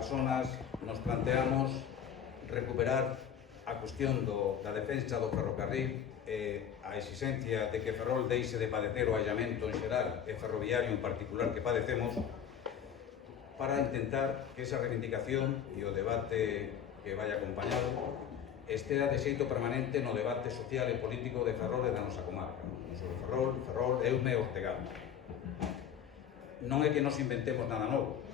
persoas nos planteamos recuperar a cuestión da defensa do ferrocarril e a exigencia de que Ferrol deixe de padecer o allamento en xeral e ferroviario en particular que padecemos, para intentar que esa reivindicación e o debate que vai acompañado estea de xeito permanente no debate social e político de Ferrol e da nosa comarca, non sobre Ferrol, Eume e Ortegán. Non é que nos inventemos nada novo,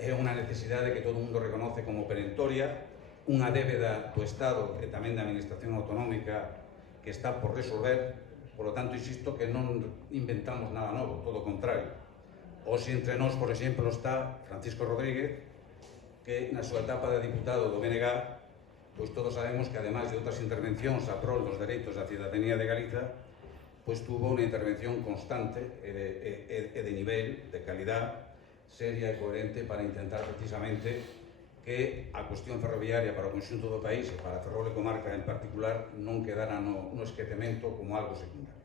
é unha necesidade que todo o mundo reconoce como perentoria, unha débeda do Estado e tamén da Administración Autonómica que está por resolver. Por lo tanto, insisto que non inventamos nada novo, todo o contrario. Hoxe entre nós, por exemplo, está Francisco Rodríguez, que na súa etapa de diputado do BNG, pois todos sabemos que, ademais de outras intervencións a prol dos dereitos da cidadanía de Galiza, pois tuvo unha intervención constante e de nivel, de calidad, seria e coherente para intentar precisamente que a cuestión ferroviaria para o conxunto do país e para Ferrol e comarca en particular non quedara no esquecemento como algo secundario.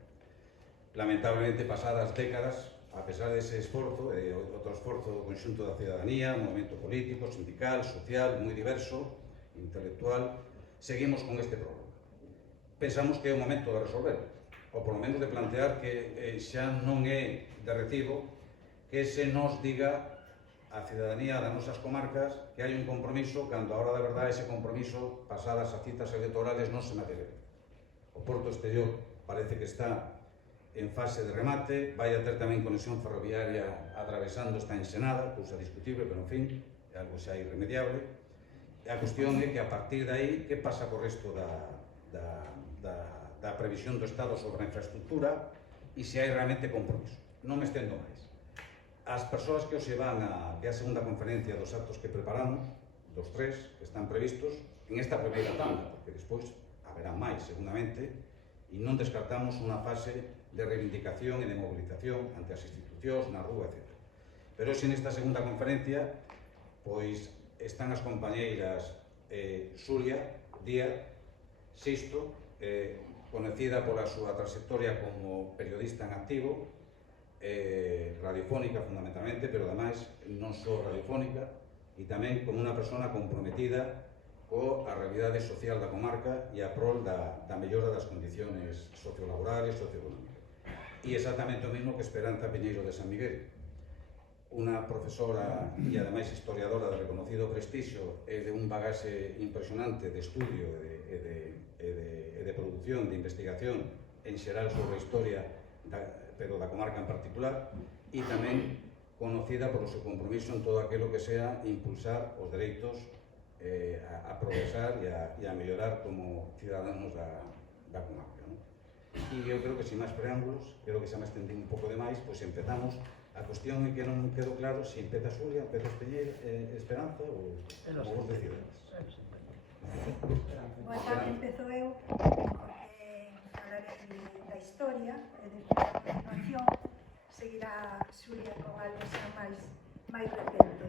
Lamentablemente, pasadas décadas, a pesar dese esforzo e outro esforzo do conxunto da cidadanía, movimento político, sindical, social, moi diverso, intelectual, seguimos con este problema. Pensamos que é o momento de resolver, ou polo menos de plantear que xa non é de recibo que se nos diga a cidadanía das nosas comarcas que hai un compromiso cando a hora de verdade ese compromiso, pasadas as citas electorales, non se materializa. O Porto Exterior parece que está en fase de remate, vai a ter tamén conexión ferroviaria atravesando esta ensenada, cousa discutible, pero en fin, é algo xa irremediable. E a cuestión é que a partir de aí, que pasa co resto da previsión do Estado sobre a infraestructura e se hai realmente compromiso. Non me estendo máis. As persoas que hoxe van que é a segunda conferencia dos actos que preparamos, dos 3 que están previstos, en esta primeira tanda, porque despois haberá máis, seguramente, e non descartamos unha fase de reivindicación e de movilización ante as institucións, na rúa, etc. Pero hoxe nesta segunda conferencia, pois están as compañeiras Xulia Díaz, Sisto, conocida pola súa trayectoria como periodista en activo, radiofónica fundamentalmente, pero ademais non só radiofónica, e tamén como unha persona comprometida coa realidade social da comarca e a prol da mellora das condiciones sociolaborales, socioeconómicas. E exactamente o mesmo que Esperanza Piñeiro de San Miguel, unha profesora e ademais historiadora de reconocido prestixio e de un bagaxe impresionante de estudio e de produción, de investigación en xeral sobre a historia pero da comarca en particular, e tamén conocida por o seu compromiso en todo aquilo que sea impulsar os dereitos a progresar e a mellorar como ciudadanos da comarca. E eu creo que, sin máis preámbulos, creo que xa me estendí un pouco de máis, pois empezamos. A cuestión é que non quedou claro se empeza Xulia, empeza Esperanza ou vos decidades. Boa tarde, empezo eu, porque falarei da historia e despois a continuación seguirá Xulia con algo xa máis recente.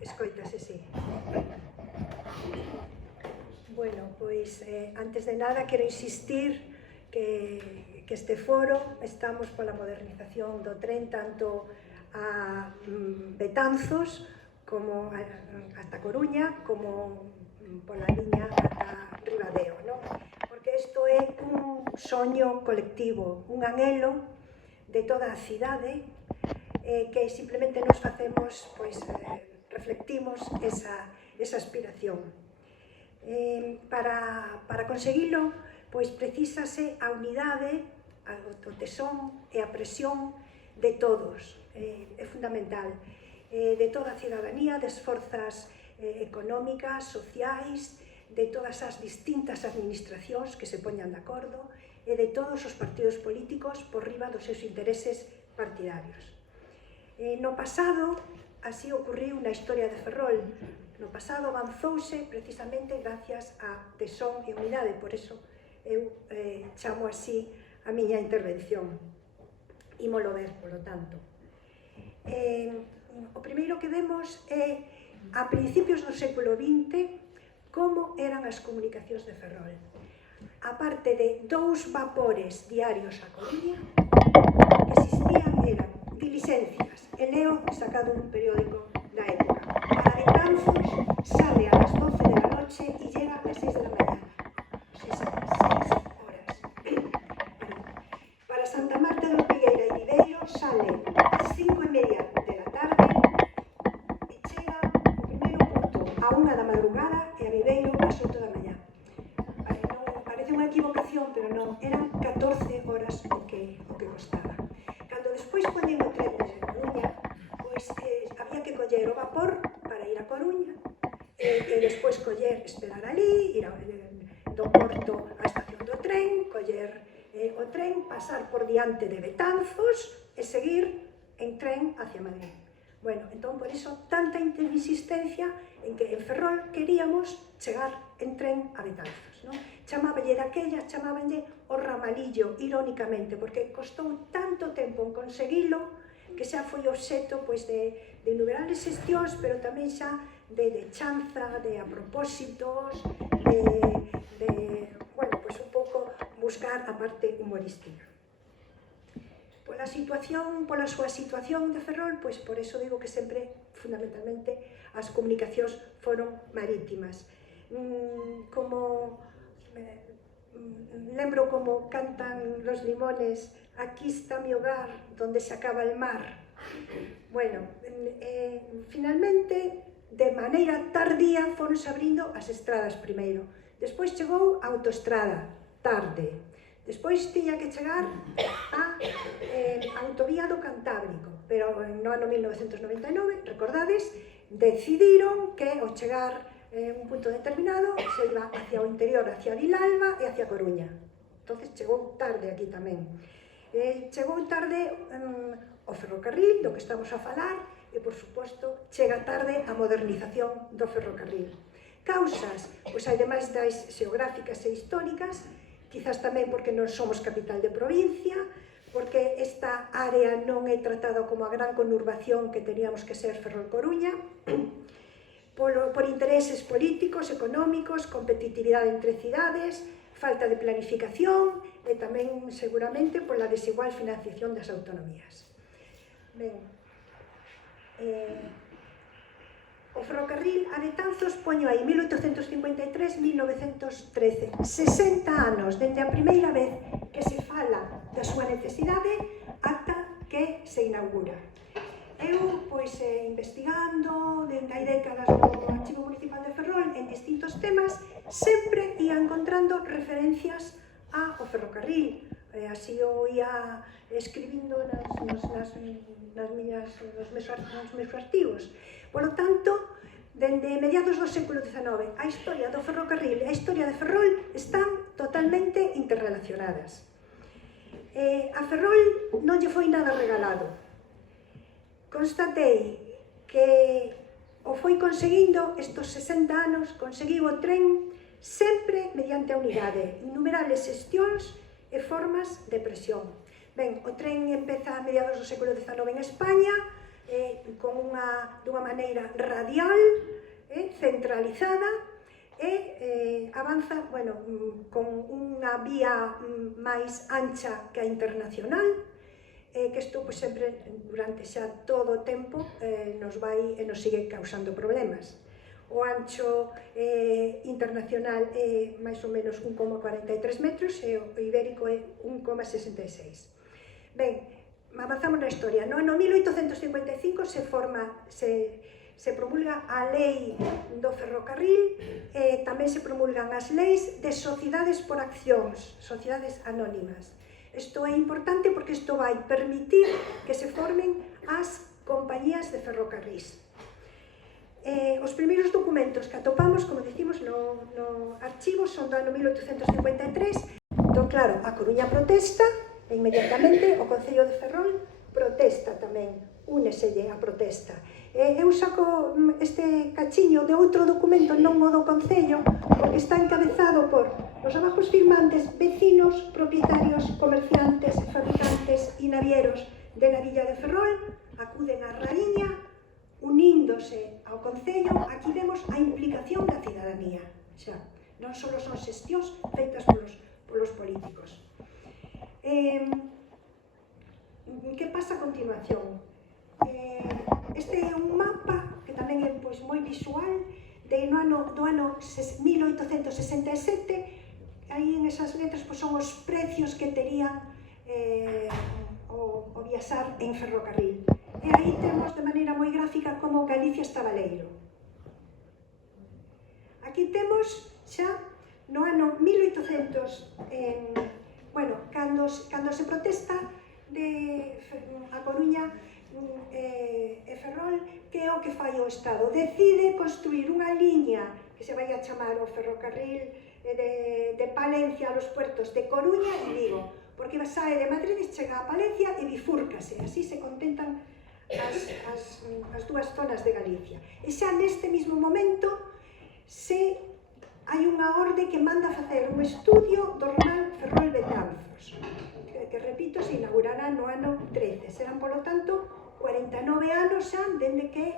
Escoítase, sí. Bueno, pois, antes de nada, quero insistir que este foro estamos pola modernización do tren tanto a Betanzos como hasta Coruña, como pola liña ata Ribadeo, non? Porque isto é un soño colectivo, un anhelo de toda a cidade que simplemente nos facemos, pois, reflectimos esa aspiración. Para conseguilo, pois precisase a unidade, o tesón e a presión de todos, é fundamental, de toda a cidadanía, das forzas económicas, sociais, de todas as distintas administracións que se poñan de acordo e de todos os partidos políticos por riba dos seus intereses partidarios. No pasado, así ocurriu na historia de Ferrol. No pasado avanzouse precisamente gracias a tesón e unidade, por eso eu chamo así a miña intervención. Ímolo ver, polo tanto. O primeiro que vemos é, a principios do século XX, como eran as comunicacións de Ferrol. A parte de 2 vapores diarios a Coruña, o que existían eran Diligencias. E leo sacado un periódico da época. Para Betanzos sale a las 12 de la noche y llega a las 6 de la mañana. 6 horas. Para Santa Marta de Ortigueira e Viveiro sale ás 5:30 de la tarde e chega o primeiro punto a 1 da madrugada e a Viveiro ás 8 da mañá. Parece unha equivocación, pero non, eran 14 horas o que costaba. Cando despois poñen o tren desde Coruña, pois había que coller o vapor para ir a Coruña e despois esperar ali, ir do Porto á estación do tren, coller o tren, pasar por diante de Betanzos e seguir en tren hacia Madrid. Bueno, entón, por iso, tanta insistencia en que en Ferrol queríamos chegar en tren a Betanzos, non? Chamábanlle o ramalillo, irónicamente, porque costou tanto tempo en conseguilo que xa foi obxecto pois, de innumerables xestións, pero tamén xa de chanza, de apropósitos, bueno, pois un pouco buscar a parte humorística. Pola súa situación de Ferrol, pois por eso digo que sempre, fundamentalmente, as comunicacións foron marítimas. Lembro como cantan los Limones, aquí está mi hogar, donde se acaba el mar. Bueno, finalmente, de maneira tardía, foronse abrindo as estradas primeiro. Despois chegou a autoestrada, tarde. Despois tiña que chegar a autovía do Cantábrico, pero no ano 1999, recordades, decidiron que ao chegar un punto determinado se iba hacia o interior, hacia Vilalba e hacia Coruña. Entonces chegou tarde aquí tamén. Chegou tarde o ferrocarril, do que estamos a falar, e, por suposto, chega tarde a modernización do ferrocarril. Causas, pois, ademais das xeográficas e históricas, quizás tamén porque non somos capital de provincia, porque esta área non é tratada como a gran conurbación que teníamos que ser Ferrol-Coruña, por intereses políticos, económicos, competitividade entre cidades, falta de planificación e tamén, seguramente, pola desigual financiación das autonomías. Ben, o ferrocarril a Betanzos poño aí 1853-1913, 60 anos dende a primeira vez que se fala da súa necesidade ata que se inaugura. Eu, pois, investigando dende hai décadas no Archivo Municipal de Ferrol en distintos temas, sempre ia encontrando referencias ao ferrocarril. Así o ia escribindo nos meus artigos. Por lo tanto, dende mediados do século XIX, a historia do ferrocarril e a historia de Ferrol están totalmente interrelacionadas. A Ferrol non lle foi nada regalado. Constatei que o foi conseguindo estos 60 anos, conseguiu o tren sempre mediante a unidade, innumerables xestións e formas de presión. Ben, o tren empeza a mediados do século XIX en España, dunha maneira radial, centralizada, e avanza, bueno, con unha vía máis ancha que a internacional, que isto sempre durante xa todo o tempo nos sigue causando problemas. O ancho internacional é máis ou menos 1,43 metros e o ibérico é 1,66. Ben, avanzamos na historia. No ano 1855 se promulga a lei do ferrocarril e tamén se promulgan as leis de sociedades por accións, sociedades anónimas. Isto é importante porque isto vai permitir que se formen as compañías de ferrocarrís. Os primeiros documentos que atopamos, como dicimos, no archivo son do ano 1853. Entón, claro, a Coruña protesta, e inmediatamente o Concello de Ferrol protesta tamén, úneselle a protesta. Eu saco este cachiño de outro documento, non o do Concello, porque está encabezado por os abajos firmantes, vecinos, propietarios, comerciantes, fabricantes e navieros de Navilla de Ferrol, acuden á raíña, uníndose ao Concello. Aquí vemos a implicación da cidadanía, xa, non só son xestións feitas polos políticos. Que pasa pasa a continuación. Este é un mapa que tamén é moi visual do ano 1867. Aí en esas letras son os precios que terían o viaxar en ferrocarril. E aí temos de maneira moi gráfica como Galicia está baleiro. Aquí temos xa no ano 1800, cando se protesta a Coruña e Ferrol, que é o que fai o Estado? Decide construir unha liña que se vai a chamar o ferrocarril de Palencia a los puertos de Coruña e Vigo, porque sae de Madrid, chega a Palencia e bifúrcase, así se contentan as dúas zonas de Galicia. E xa neste mesmo momento hai unha orde que manda facer un estudio do ramal Ferrol-Betanzos, que repito, se inaugurará no ano 13. Serán, polo tanto, 49 anos xa dende que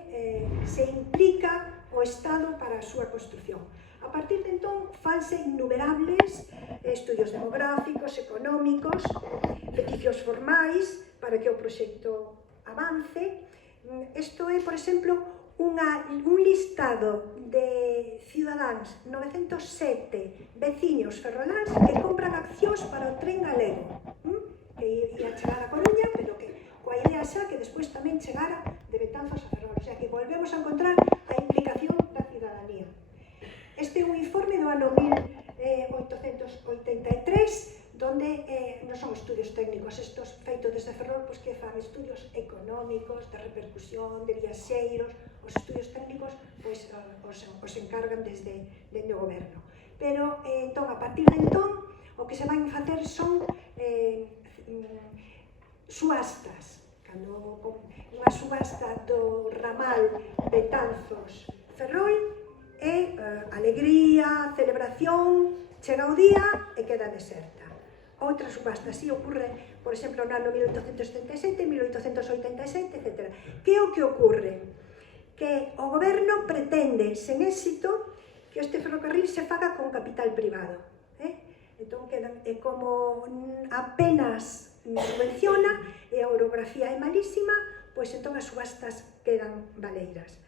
se implica o Estado para a súa construción. A partir de entón, fanse innumerables estudios demográficos, económicos, peticións formais para que o proxecto avance. Isto é, por exemplo, un listado de cidadáns 907 veciños ferroláns que compran accións para o tren galego, que ia chegar a Coruña, pero que coa idea xa que despois tamén chegara de Betanzos a Ferrol. O sea que volvemos a encontrar a implicación da cidadanía. Este é un informe do ano 1883, donde non son estudios técnicos, estos feitos desde Ferrol, pois que fan estudios económicos, de repercusión, de viaxeiros. Os estudios técnicos os encargan desde o goberno. Pero, entón, a partir de entón, o que se van facer son subastas. Cando unha subasta do ramal Betanzos-Ferrol é alegría, celebración, chega o día e queda deserta. Outra subasta así ocorre, por exemplo, no ano 1877, 1887, etc. Que é o que ocorre? Que o goberno pretende, sen éxito, que este ferrocarril se faga con capital privado. Entón, como apenas subvenciona e a orografía é malísima, pois entón as subastas quedan baleiras,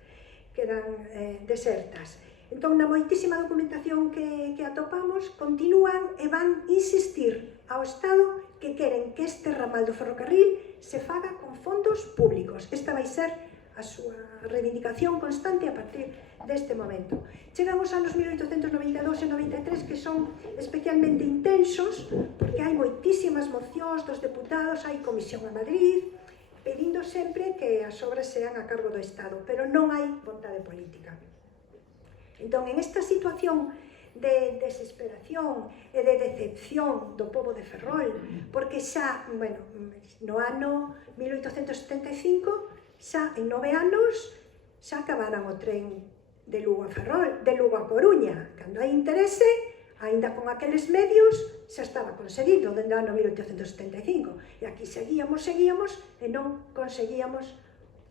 quedan desertas. Entón, na moitísima documentación que atopamos, continúan e van insistir ao Estado que queren que este ramal do ferrocarril se faga con fondos públicos. Esta vai ser a súa reivindicación constante a partir deste momento. Chegan os anos 1892 e 93 que son especialmente intensos porque hai moitísimas mocións dos deputados, hai comisión a Madrid, pedindo sempre que as obras sean a cargo do Estado, pero non hai vontade política. Entón, en esta situación de desesperación e de decepción do pobo de Ferrol, porque xa, no ano 1875, xa en 9 anos, xa acabaran o tren de Lugo a Ferrol, de Lugo a Coruña. Cando hai interese, aínda con aqueles medios, xa estaba conseguido dende o ano 1875. E aquí seguíamos e non conseguíamos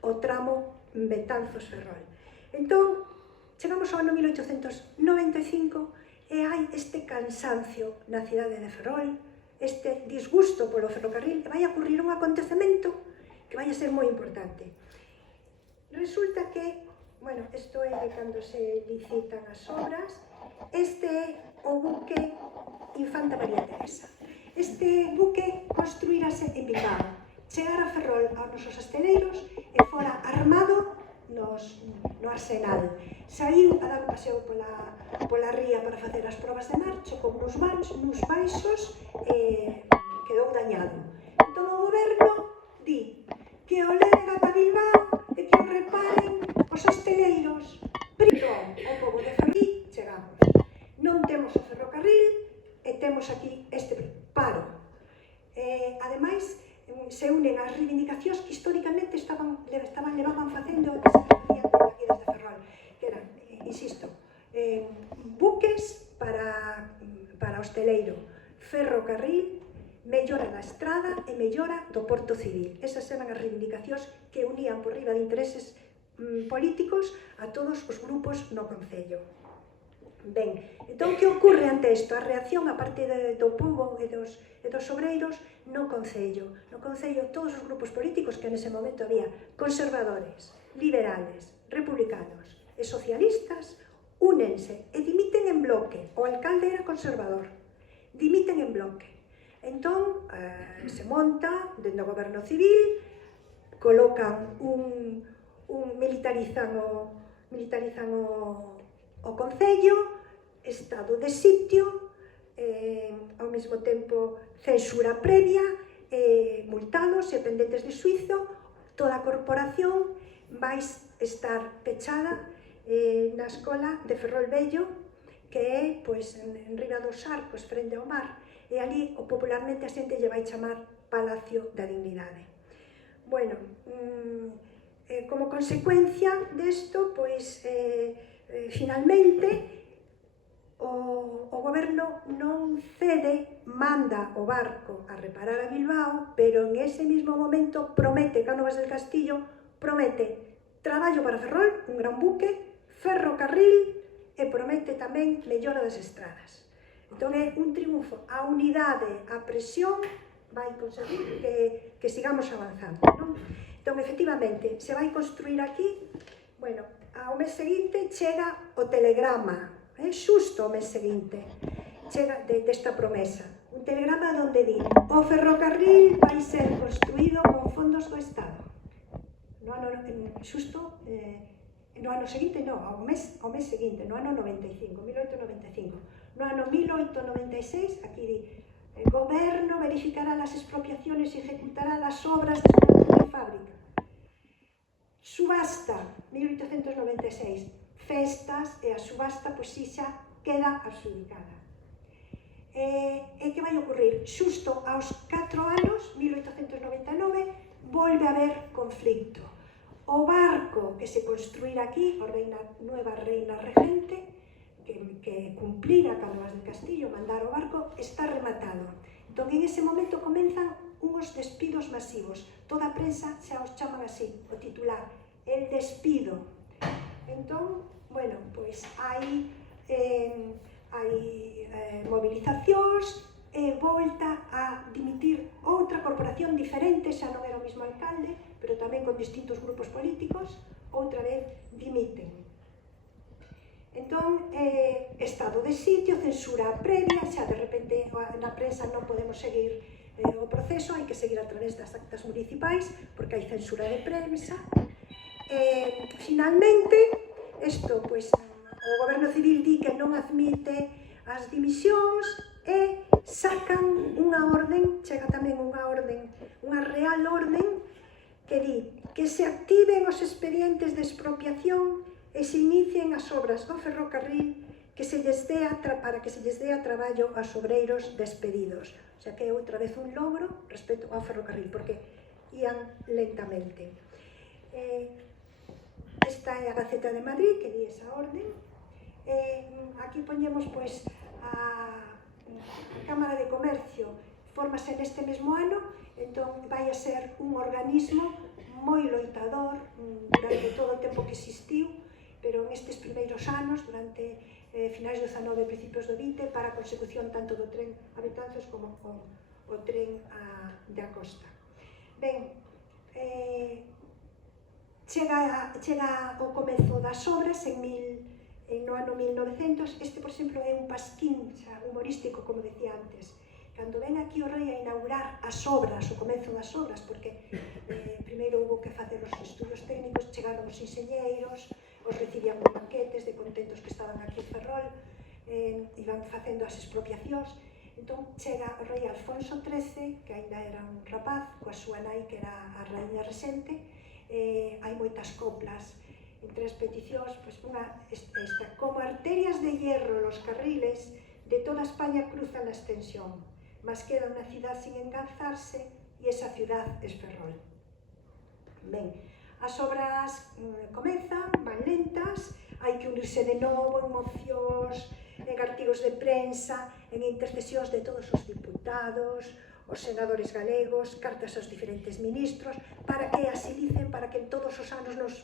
o tramo Betanzos-Ferrol. Entón, chegamos ao ano 1895 e hai este cansancio na cidade de Ferrol, este disgusto polo ferrocarril, e vai a ocurrir un acontecemento que vai a ser moi importante. Resulta que, isto é de cando se licitan as obras, este é o buque Infanta María Teresa. Este buque construírase en Bilbao, chegar a Ferrol aos nosos asteleiros e fora armado no arsenal. Saiu a dar un paseo pola ría para facer as probas de mar, chocou nos baixos e quedou dañado. Entón o goberno di que o leve ata Bilbao e que o reparen os hosteleiros. Entón, o pobo de Ferrol, chegamos. Non temos o ferrocarril e temos aquí este paro. Ademais, se unen as reivindicacións que históricamente levaban facendo que se facían aquí desde Ferrol, que eran, insisto, buques para hosteleiro, ferrocarril, mellora da estrada e mellora do porto civil. Esas eran as reivindicacións que unían por riba de intereses políticos a todos os grupos no concello. Ben, entón, que ocorre ante isto? A reacción a parte do povo e dos obreiros no Concello. No Concello, todos os grupos políticos que nese momento había, conservadores, liberales, republicanos e socialistas, únense e dimiten en bloque. O alcalde era conservador. Dimiten en bloque. Entón, se monta, dentro do goberno civil, colocan militarizan o Concello, estado de sitio, ao mesmo tempo censura previa, multados e pendentes de suizo. Toda a corporación vai estar pechada na escola de Ferrol Vello, que é en riba dos arcos, frente ao mar, e ali popularmente a xente lle vai chamar Palacio da Dignidade. Bueno, como consecuencia desto, finalmente o goberno non cede, manda o barco a reparar a Bilbao, pero en ese mismo momento promete, Cánovas del Castillo promete traballo para Ferrol, un gran buque, ferrocarril, e promete tamén mellora das estradas. Entón é un triunfo. A unidade, a presión vai conseguir que sigamos avanzando, non? Entón, efectivamente, se vai construir aquí, bueno, ao mes seguinte chega o telegrama, xusto ao mes seguinte, chega desta promesa, un telegrama onde di: o ferrocarril vai ser construído con fondos do Estado. No ano, xusto, no ano seguinte, no, ao mes seguinte, no ano 95, 1895. No ano 1896, aquí di: el goberno verificará las expropiaciones y ejecutará las obras de explotación de fábrica. Subasta, 1896, festas, e a subasta, pois xa queda adxudicada. E que vai ocurrir? Xusto aos 4 anos, 1899, volve a haber conflicto. O barco que se construirá aquí, o Nueva Reina Regente, que cumplira Cánovas del Castillo, mandar o barco, está rematado. Entón, en ese momento comenzan unhos despidos masivos. Toda a prensa xa os chaman así, o titular, el despido. Entón, bueno, pois hai movilizacións e volta a dimitir outra corporación diferente, xa non era o mesmo alcalde, pero tamén con distintos grupos políticos, outra vez dimiten. Entón, estado de sitio, censura previa, xa de repente na prensa non podemos seguir o proceso, hai que seguir a través das actas municipais, porque hai censura de prensa. Finalmente, isto, pois, o goberno civil di que non admite as dimisións e sacan unha orden, chega tamén unha orden, unha real orden, que di que se activen os expedientes de expropiación e se inicien as obras do ferrocarril para que se lles dea traballo aos obreiros despedidos. O sea que é outra vez un logro respecto ao ferrocarril, porque ían lentamente. Esta é a Gaceta de Madrid, que di esa orden. Aquí poñemos, pois, a Cámara de Comercio, formase neste mesmo ano, entón vai a ser un organismo moi loitador durante todo o tempo que existiu, pero en estes primeiros anos, durante finais do 19 e principios do 20, para a consecución tanto do tren a Betanzos como o tren da costa. Ben, chega o comezo das obras no ano 1900. Este, por exemplo, é un pasquín humorístico, como decía antes. Cando ven aquí o rei a inaugurar as obras, o comezo das obras, porque primeiro houve que facer os estudos técnicos, chegaron os enxeñeiros, os recibían con banquetes de contentos que estaban aquí en Ferrol, iban facendo as expropiacións. Entón chega o rei Alfonso XIII, que ainda era un rapaz, coa súa nai, que era a raíña Resente. Hai moitas coplas. Entre as peticións, esta: como arterias de hierro los carriles de toda España cruzan la extensión, mas queda una ciudad sin engalzarse y esa ciudad es Ferrol. Ben, as obras comezan, van lentas, hai que unirse de novo en mocións, en artigos de prensa, en intercesións de todos os diputados, os senadores galegos, cartas aos diferentes ministros, para que asilicen, para que en todos os anos nos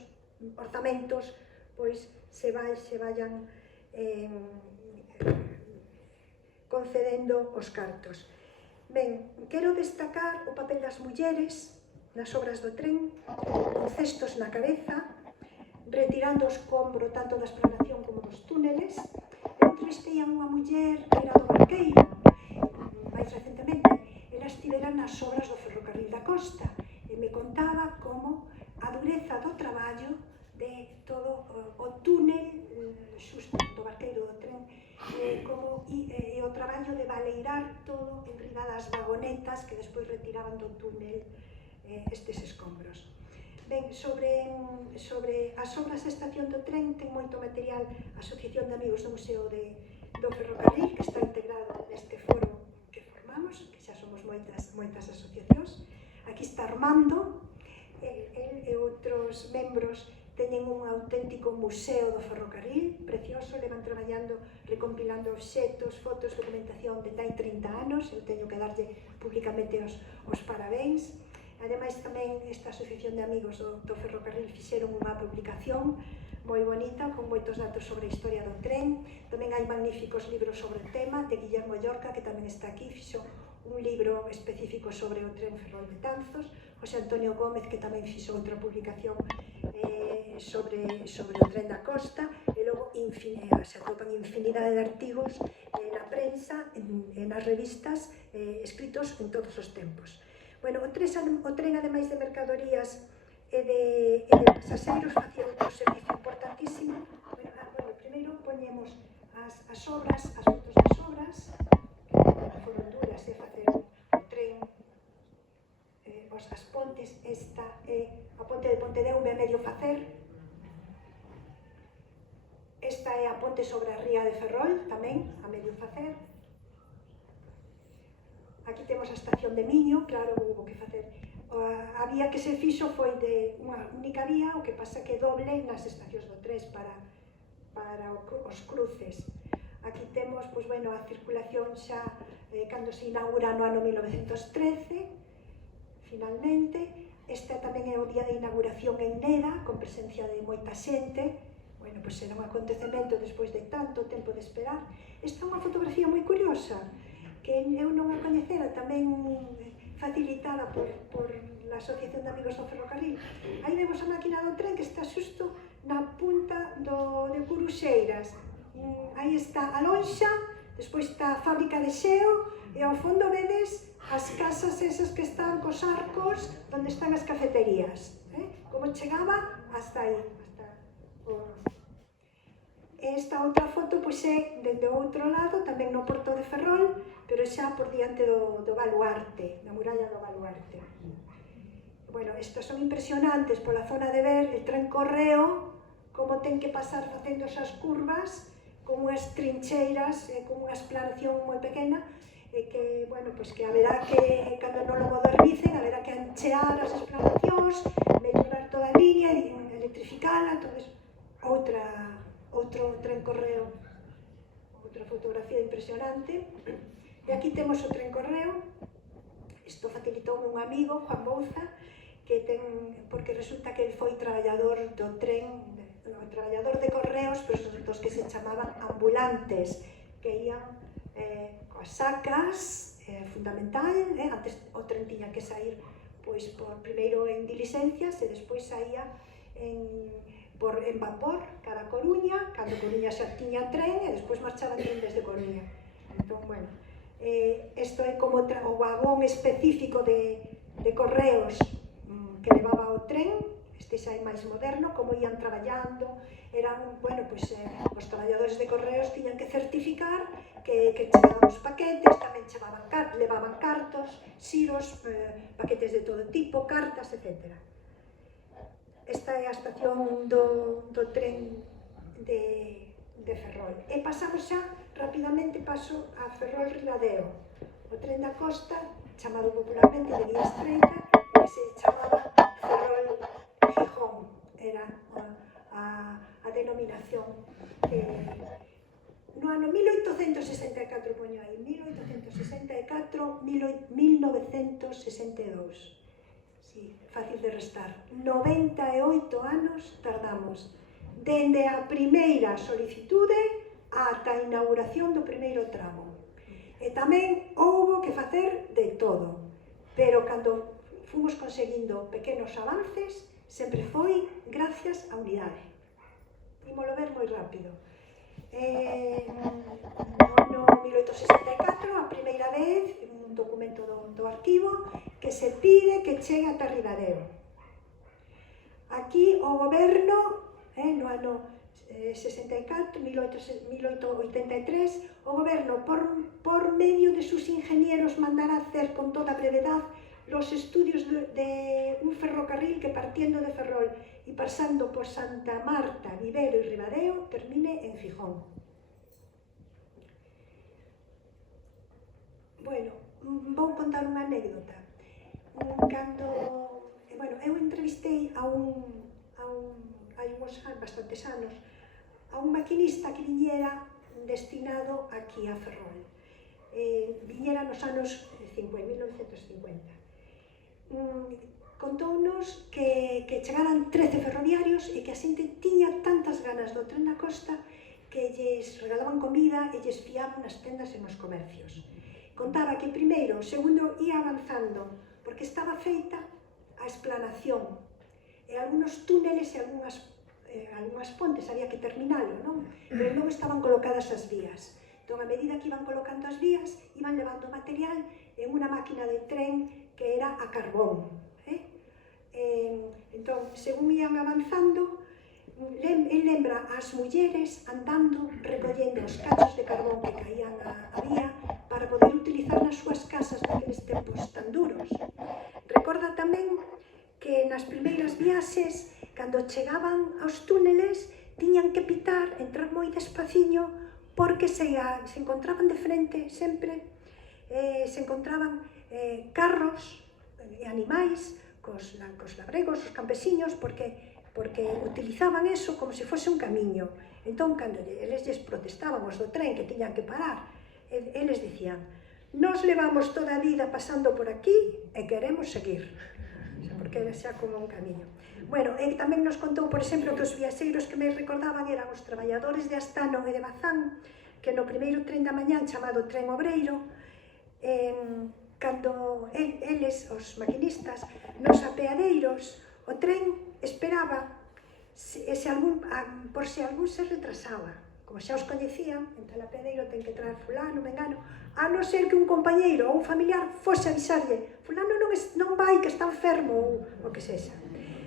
orzamentos pois se vayan concedendo os cartos. Ben, quero destacar o papel das mulleres nas obras do tren, con cestos na cabeza, retirando o escombro tanto da explanación como dos túneles. Eu entrevistei a unha muller que era do Barqueiro, máis recentemente. Ela estivera nas obras do ferrocarril da costa e me contaba como a dureza do traballo de todo o túnel xusto do Barqueiro do tren e o traballo de baleirar todo en riba das vagonetas que despois retiraban do túnel estes escombros. Ben, sobre as obras da estación do tren ten moito material a Asociación de Amigos do Museo do Ferrocarril, que está integrado neste foro que formamos, que xa somos moitas asociacións. Aquí está Armando, el e outros membros teñen un auténtico museo do ferrocarril, precioso, levan traballando, recompilando obxetos, fotos, documentación de hai 30 anos, eu teño que darlle públicamente os parabéns. Ademais, tamén esta asociación de amigos do ferrocarril fixeron unha publicación moi bonita, con moitos datos sobre a historia do tren. Tamén hai magníficos libros sobre o tema, de Guillermo Llorca, que tamén está aquí, fixo un libro específico sobre o tren Ferrol Betanzos. José Antonio Gómez, que tamén fixo outra publicación sobre o tren da costa, e logo se atopan infinidade de artigos na prensa e nas revistas escritos en todos os tempos. Bueno, o tren, ademais de mercadorías e de pasaxeiros, facía outro servicio importantísimo. Bueno, primeiro poñemos as obras, as fotos das obras, que foron duras de facer o tren, as pontes, esta é a ponte de Pontedeume a medio facer, esta é a ponte sobre a ría de Ferrol, tamén a medio facer. Aquí temos a estación de Miño, claro, houve que facer. A vía que se fixo foi de unha única vía, o que pasa que doble nas estacións do tren para os cruces. Aquí temos, pois, bueno, a circulación xa cando se inaugura no ano 1913, finalmente. Esta tamén é o día de inauguración en Neda, con presencia de moita xente. Bueno, pois era un acontecemento despois de tanto tempo de esperar. Esta é unha fotografía moi curiosa, que eu non a coñecera, tamén facilitada por a Asociación de Amigos do Ferrocarril. Aí vemos a máquina do tren que está xusto na punta de Curuxeiras. Aí está a lonxa, despois está a fábrica de xeo e ao fondo vedes as casas esas que están cos arcos onde están as cafeterías. Como chegaba hasta aí. Esta outra foto pois é dende o outro lado, tamén no Porto de Ferrol, pero xa por diante do baluarte, da muralla do baluarte. Bueno, estas son impresionantes pola zona de ver el tren Correo, como ten que pasar facendo esas curvas, con unhas trincheiras, con unha explanación moi pequena, e que, bueno, pois que haberá que, cando non o modernicen, haberá que anchear as explanacións, mellorar toda a línea, electrificala, todo eso. Outro tren Correo, outra fotografía impresionante. E aquí temos o tren Correo. Isto facilitoume un amigo, Juan Bouza, que porque resulta que ele foi traballador do tren, traballador de correos, pero dos que se chamaban ambulantes, que ian coas sacas, fundamental, antes o tren tiña que sair pois primeiro en diligencias e despois saía en vapor cara a Coruña, cando Coruña xa tiña tren e despois marchaba tren desde Coruña. Entón, bueno, isto é como o vagón específico de correos que levaba o tren, este xa é máis moderno, como ian traballando, eran, bueno, pois os traballadores de correos tiñan que certificar que chegaban os paquetes, tamén levaban cartos, xiros, paquetes de todo tipo, cartas, etc. Esta é a estación do tren de Ferrol. E pasamos xa, rapidamente paso a Ferrol Ribadeo, o tren da costa, chamado popularmente de vía estreita, que se chamaba Ferrol Gijón, era a denominación. No ano 1864, poño aí, 1864, 1962. Sí, fácil de restar. 98 anos tardamos, dende a primeira solicitude ata a inauguración do primeiro tramo. E tamén houbo que facer de todo, pero cando fomos conseguindo pequenos avances, sempre foi gracias á unidade. Ímolo ver moi rápido. No ano 1864, a primeira vez, un documento do arquivo, que se pide que chegue ata Ribadeo. Aquí o goberno, no ano 64, 1883, o goberno por medio de sus ingenieros mandará hacer con toda brevedad los estudios de un ferrocarril que partiendo de Ferrol y pasando por Santa Marta, Vivero y Ribadeo termine en Gijón. Bueno, vou contar unha anécdota. Eu entrevistei hai uns bastantes anos a un maquinista que viñera destinado aquí a Ferrol. Viñera nos anos 1950. Contounos que chegaran 13 ferroviarios e que a xente tiña tantas ganas do tren da costa que lles regalaban comida e lles fiaban nas tendas e nos comercios. Contaba que primeiro, segundo, ia avanzando, porque estaba feita a explanación e algúns túneles e algunhas pontes, había que terminalo, non? Pero non estaban colocadas as vías. Entón, a medida que iban colocando as vías, iban levando material en unha máquina de tren que era a carbón. Entón, según ian avanzando, el lembra as mulleres andando, recollendo os cachos de carbón que caían á vía para poder utilizar nas súas casas naqueles tempos tan duros. Recorda tamén que nas primeiras viaxes, cando chegaban aos túneles, tiñan que pitar, entrar moi despaciño, porque se encontraban de frente sempre, se encontraban carros e animais, cos labregos, os campesiños, porque utilizaban eso como se fose un camiño. Entón, cando eles lles protestaban os do tren que tiñan que parar, eles dicían: nos levamos toda a vida pasando por aquí e queremos seguir, porque era xa como un camiño. Bueno, e tamén nos contou, por exemplo, que os viaxeiros que me recordaban eran os traballadores de Astano e de Bazán, que no primeiro tren da mañán, chamado tren obreiro, cando eles, os maquinistas, nos apeadeiros, o tren esperaba por se algún se retrasaba. Como xa os coñecían, en tal apeadeiro ten que traer fulano, mengano, a non ser que un compañeiro ou un familiar fose avisarlle: fulano non vai, que está enfermo, ou o que sexa.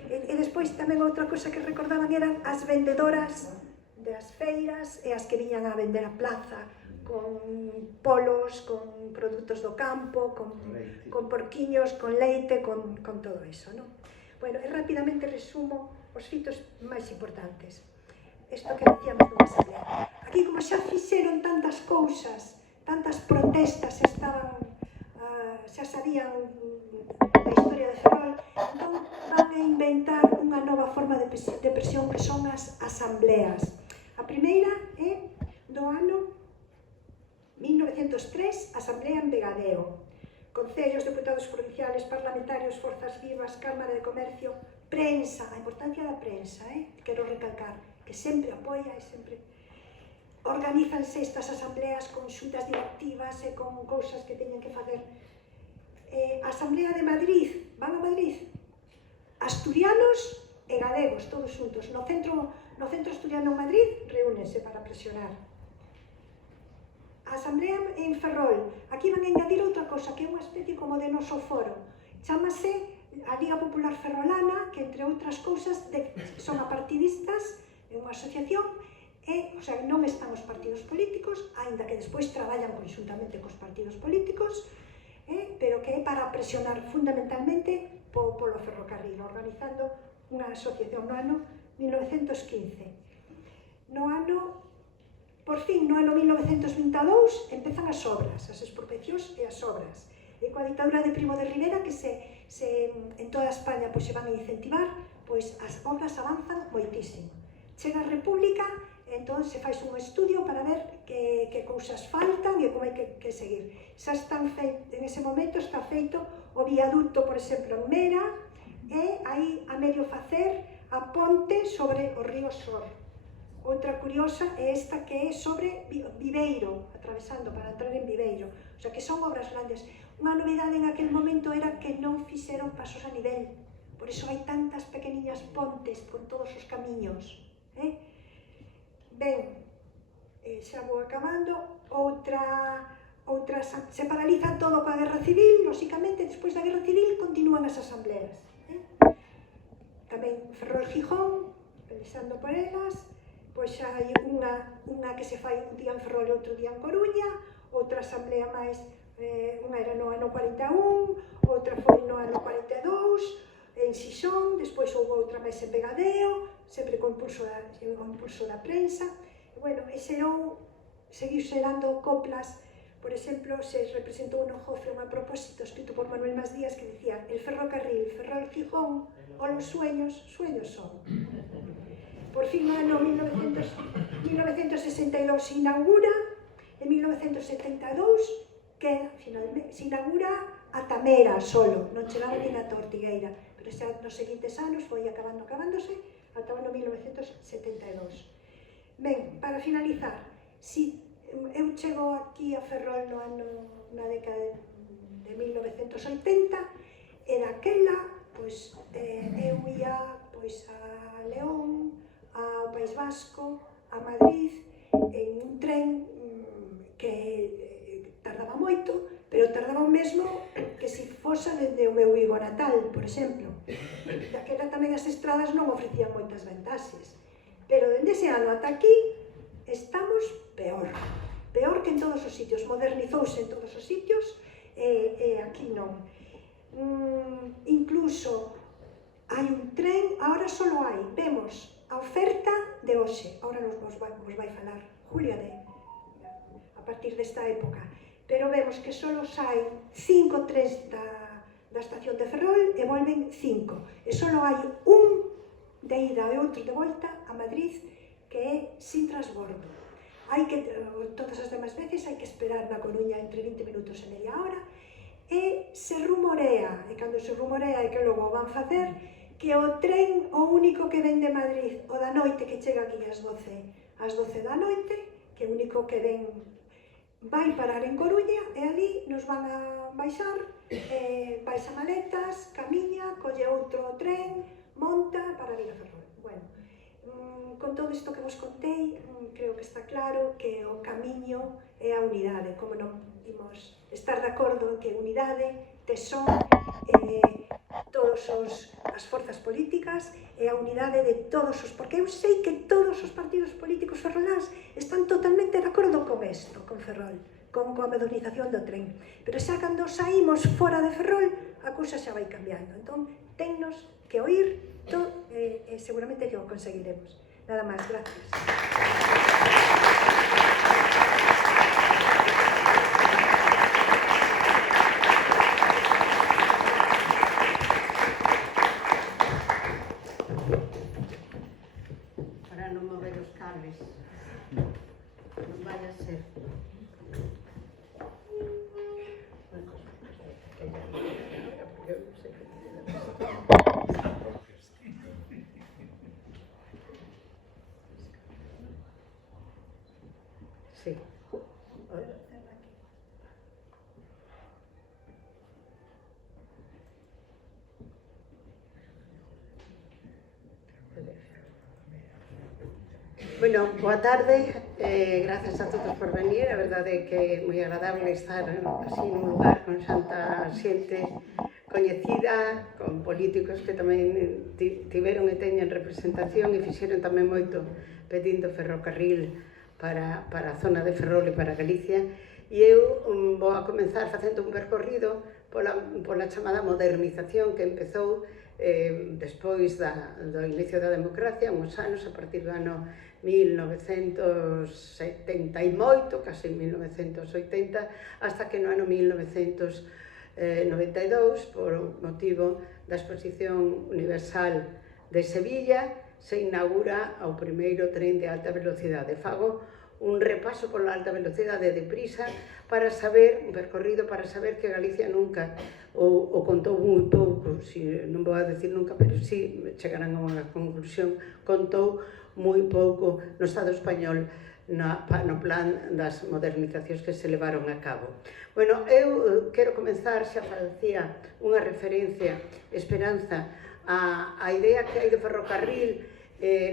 E despois tamén outra cosa que recordaban eran as vendedoras das feiras e as que viñan a vender a plaza, con polos, con produtos do campo, con porquiños, con leite, con todo eso, non? Bueno, e rapidamente resumo os fitos máis importantes. Isto que decíamos dunha asamblea. Aquí, como xa fixeron tantas cousas, tantas protestas, xa sabían da historia de Ferrol, entón van a inventar unha nova forma de presión que son as asambleas. A primeira é do ano 1903, Asamblea en Vegadeo. Concellos, deputados provinciales, parlamentarios, forzas vivas, Cámara de Comercio, prensa, a importancia da prensa, quero recalcar, que sempre apoia e sempre... Organízanse estas asambleas con xuntas directivas e con cousas que teñen que facer. A Asamblea de Madrid, van a Madrid, asturianos e galegos, todos xuntos. No centro asturiano en Madrid, reúnense para presionar. A Asamblea en Ferrol, aquí van a engadir outra cosa, que é unha especie como de noso foro. Chámase a Liga Popular Ferrolana, que entre outras cousas son apartidistas, é unha asociación, o sea, non están os partidos políticos, aínda que despois traballan conxuntamente cos partidos políticos, pero que é para presionar fundamentalmente polo ferrocarril, organizando unha asociación no ano 1915. Por fin, no ano 1922, empezan as obras, as expropiacións e as obras. E coa ditadura de Primo de Rivera, que en toda España se van a incentivar, pois as obras avanzan moitísimo. Chega a República, entón se faz un estudio para ver que cousas faltan e como hai que seguir. Xa están en ese momento está feito o viaducto, por exemplo, en Mera, e aí a medio facer a ponte sobre o río Sor. O Outra curiosa é esta que é sobre Viveiro, atravesando para entrar en Viveiro. O sea, que son obras grandes. Unha novidade en aquel momento era que non fixeron pasos a nivel. Por iso hai tantas pequeniñas pontes con todos os camiños. Ben, xa vou acabando. Se paraliza todo coa Guerra Civil, lóxicamente, despois da Guerra Civil continúan as asambleas. Tamén Ferrol Gijón, pensando por elas, pois xa hai unha que se fai un día en Ferrol e outro día en Coruña, outra asamblea máis, unha era no ano 41, outra foi no ano 42, en Xixón, despois houve outra máis en Vegadeo, sempre con impulso da prensa. E, bueno, seguiu xerando coplas. Por exemplo, se representou no Jofre unha propósito escrito por Manuel Mas Díaz que decía: el ferrocarril Ferrol-Gijón o los sueños, sueños son. Por fin, no ano 1962 se inaugura, en 1972 finalmente, se inaugura a Tamera solo, non chegaba nin a Tortigueira, pero xa nos seguintes anos foi acabándose, ata o ano 1972. Ben, para finalizar, eu chego aquí a Ferrol na década de 1980 e daquela, pois, eu ia a León, ao País Vasco, a Madrid, en un tren que tardaba moito, pero tardaba o mesmo que se fosa dende o meu Vigo natal, por exemplo. Daquela tamén as estradas non ofrecían moitas ventaxes, pero dende ese ano ata aquí estamos peor que en todos os sitios, modernizouse en todos os sitios e aquí non. Incluso hai un tren, agora só vemos a oferta de hoxe, agora vos vai falar Julia a partir desta época, pero vemos que só saen 5 trens da estación de Ferrol e volven 5, e só hai un de ida e outro de volta a Madrid que é sin transbordo. Todas as demais veces hai que esperar na Coruña entre 20 minutos e media hora, e se rumorea, e cando se rumorea e que logo van facer, que o tren, o único que ven de Madrid, o da noite, que chega aquí ás 12 da noite, que o único que ven vai parar en Coruña, e ali nos van a baixar, baixa maletas, camiña, colle outro tren, monta para vir a Ferrol. Bueno, con todo isto que vos contei, creo que está claro que o camiño é a unidade. Como non imos estar de acordo en que unidade, tesón, todas as forzas políticas e a unidade de todos os... Porque eu sei que todos os partidos políticos ferroláns están totalmente de acordo con isto, con Ferrol, con a modernización do tren. Pero xa cando saímos fora de Ferrol, a cousa xa vai cambiando. Entón, tennos que oír e seguramente que o conseguiremos. Nada máis, gracias. Para non mover os cables, non vai a ser. Sí. Bueno, boa tarde, gracias a todos por venir. A verdade é que é moi agradable estar así nun lugar con xanta xente coñecida, con políticos que tamén tiveron e teñen representación e fixeron tamén moito pedindo ferrocarril para a zona de Ferrol e para Galicia. E eu vou a comenzar facendo un percorrido pola chamada modernización que empezou despois do inicio da democracia, uns anos, a partir do ano 1978, casi 1980, hasta que no ano 1992, por motivo da Exposición Universal de Sevilla, se inaugura o primeiro tren de alta velocidade. Fago un repaso pola alta velocidade deprisa para saber, un percorrido para saber que Galicia nunca o contou moi pouco contou, non vou a decir nunca, pero sí chegarán a unha conclusión, contou moi pouco no Estado español no plan das modernizacións que se levaron a cabo. Bueno, eu quero comenzar, xa facía unha referencia, Esperanza, a idea que hai de ferrocarril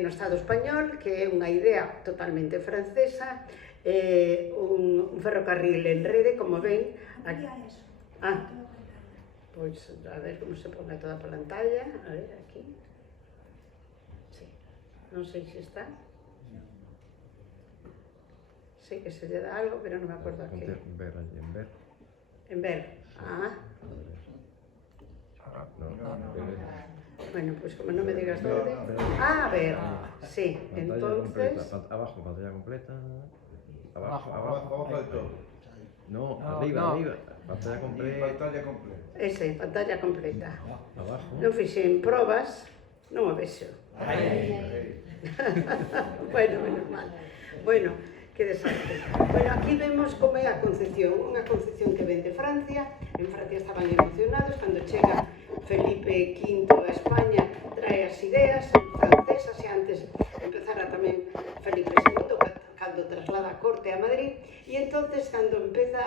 no Estado español, que é unha idea totalmente francesa, un ferrocarril en rede, como ven. Pois, a ver como se pone toda a pantalla, a ver, aquí. Sí, non sei se está. Sei que se lle dá algo, pero non me acordo aquí. En ver. En ver. Bueno, pois como non me digas dónde. A ver, sí, entonces... Abajo, pantalla completa. Abajo de todo. No, arriba. Pantalla completa. Ese, pantalla completa. Abajo. Non fixen probas, non o vexo. Bueno, menos mal. Bueno, que desastre. Bueno, aquí vemos como é a Concepción, unha Concepción que ven de Francia. En Francia estaban emocionados cando chega Felipe V a España, trae as ideas francesas e antes empezara tamén Felipe II cando traslada a corte a Madrid, e entonces cando empeza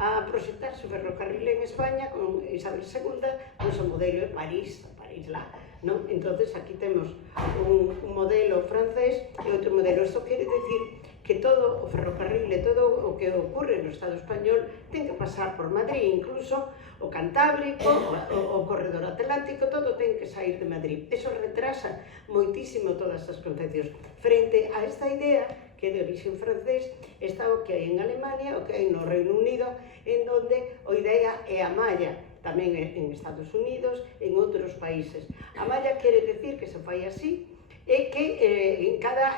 a proxectarse o ferrocarril en España con Isabel II, pois o modelo é París lá, non? Entonces aquí temos un modelo francés e outro modelo. Isto quere decir que todo o ferrocarril e todo o que ocorre no Estado español ten que pasar por Madrid, incluso o Cantábrico, o corredor atlántico, todo ten que sair de Madrid. Eso retrasa moitísimo todas as concepcións. Frente a esta idea, que de origen francés, está o que hai en Alemania, o que hai no Reino Unido, en donde a idea é a malla, tamén en Estados Unidos, en outros países. A malla quere decir que se fai así, é que en cada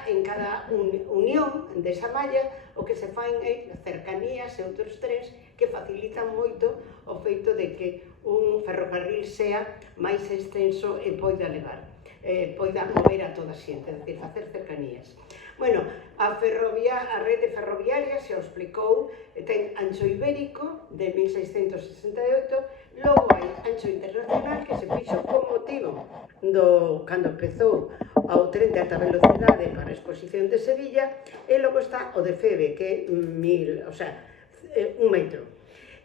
unión desa malla o que se fain é cercanías e outros trens que facilitan moito o feito de que un ferrocarril sea máis extenso e poida mover a toda a xente, é dicir, facer cercanías. Bueno, a rede ferroviaria, xa o explicou, ten ancho ibérico de 1668, logo hai ancho internacional que se fixo con motivo cando empezou o tren de alta velocidade para a exposición de Sevilla, e logo está o de Feve, que é 1 metro.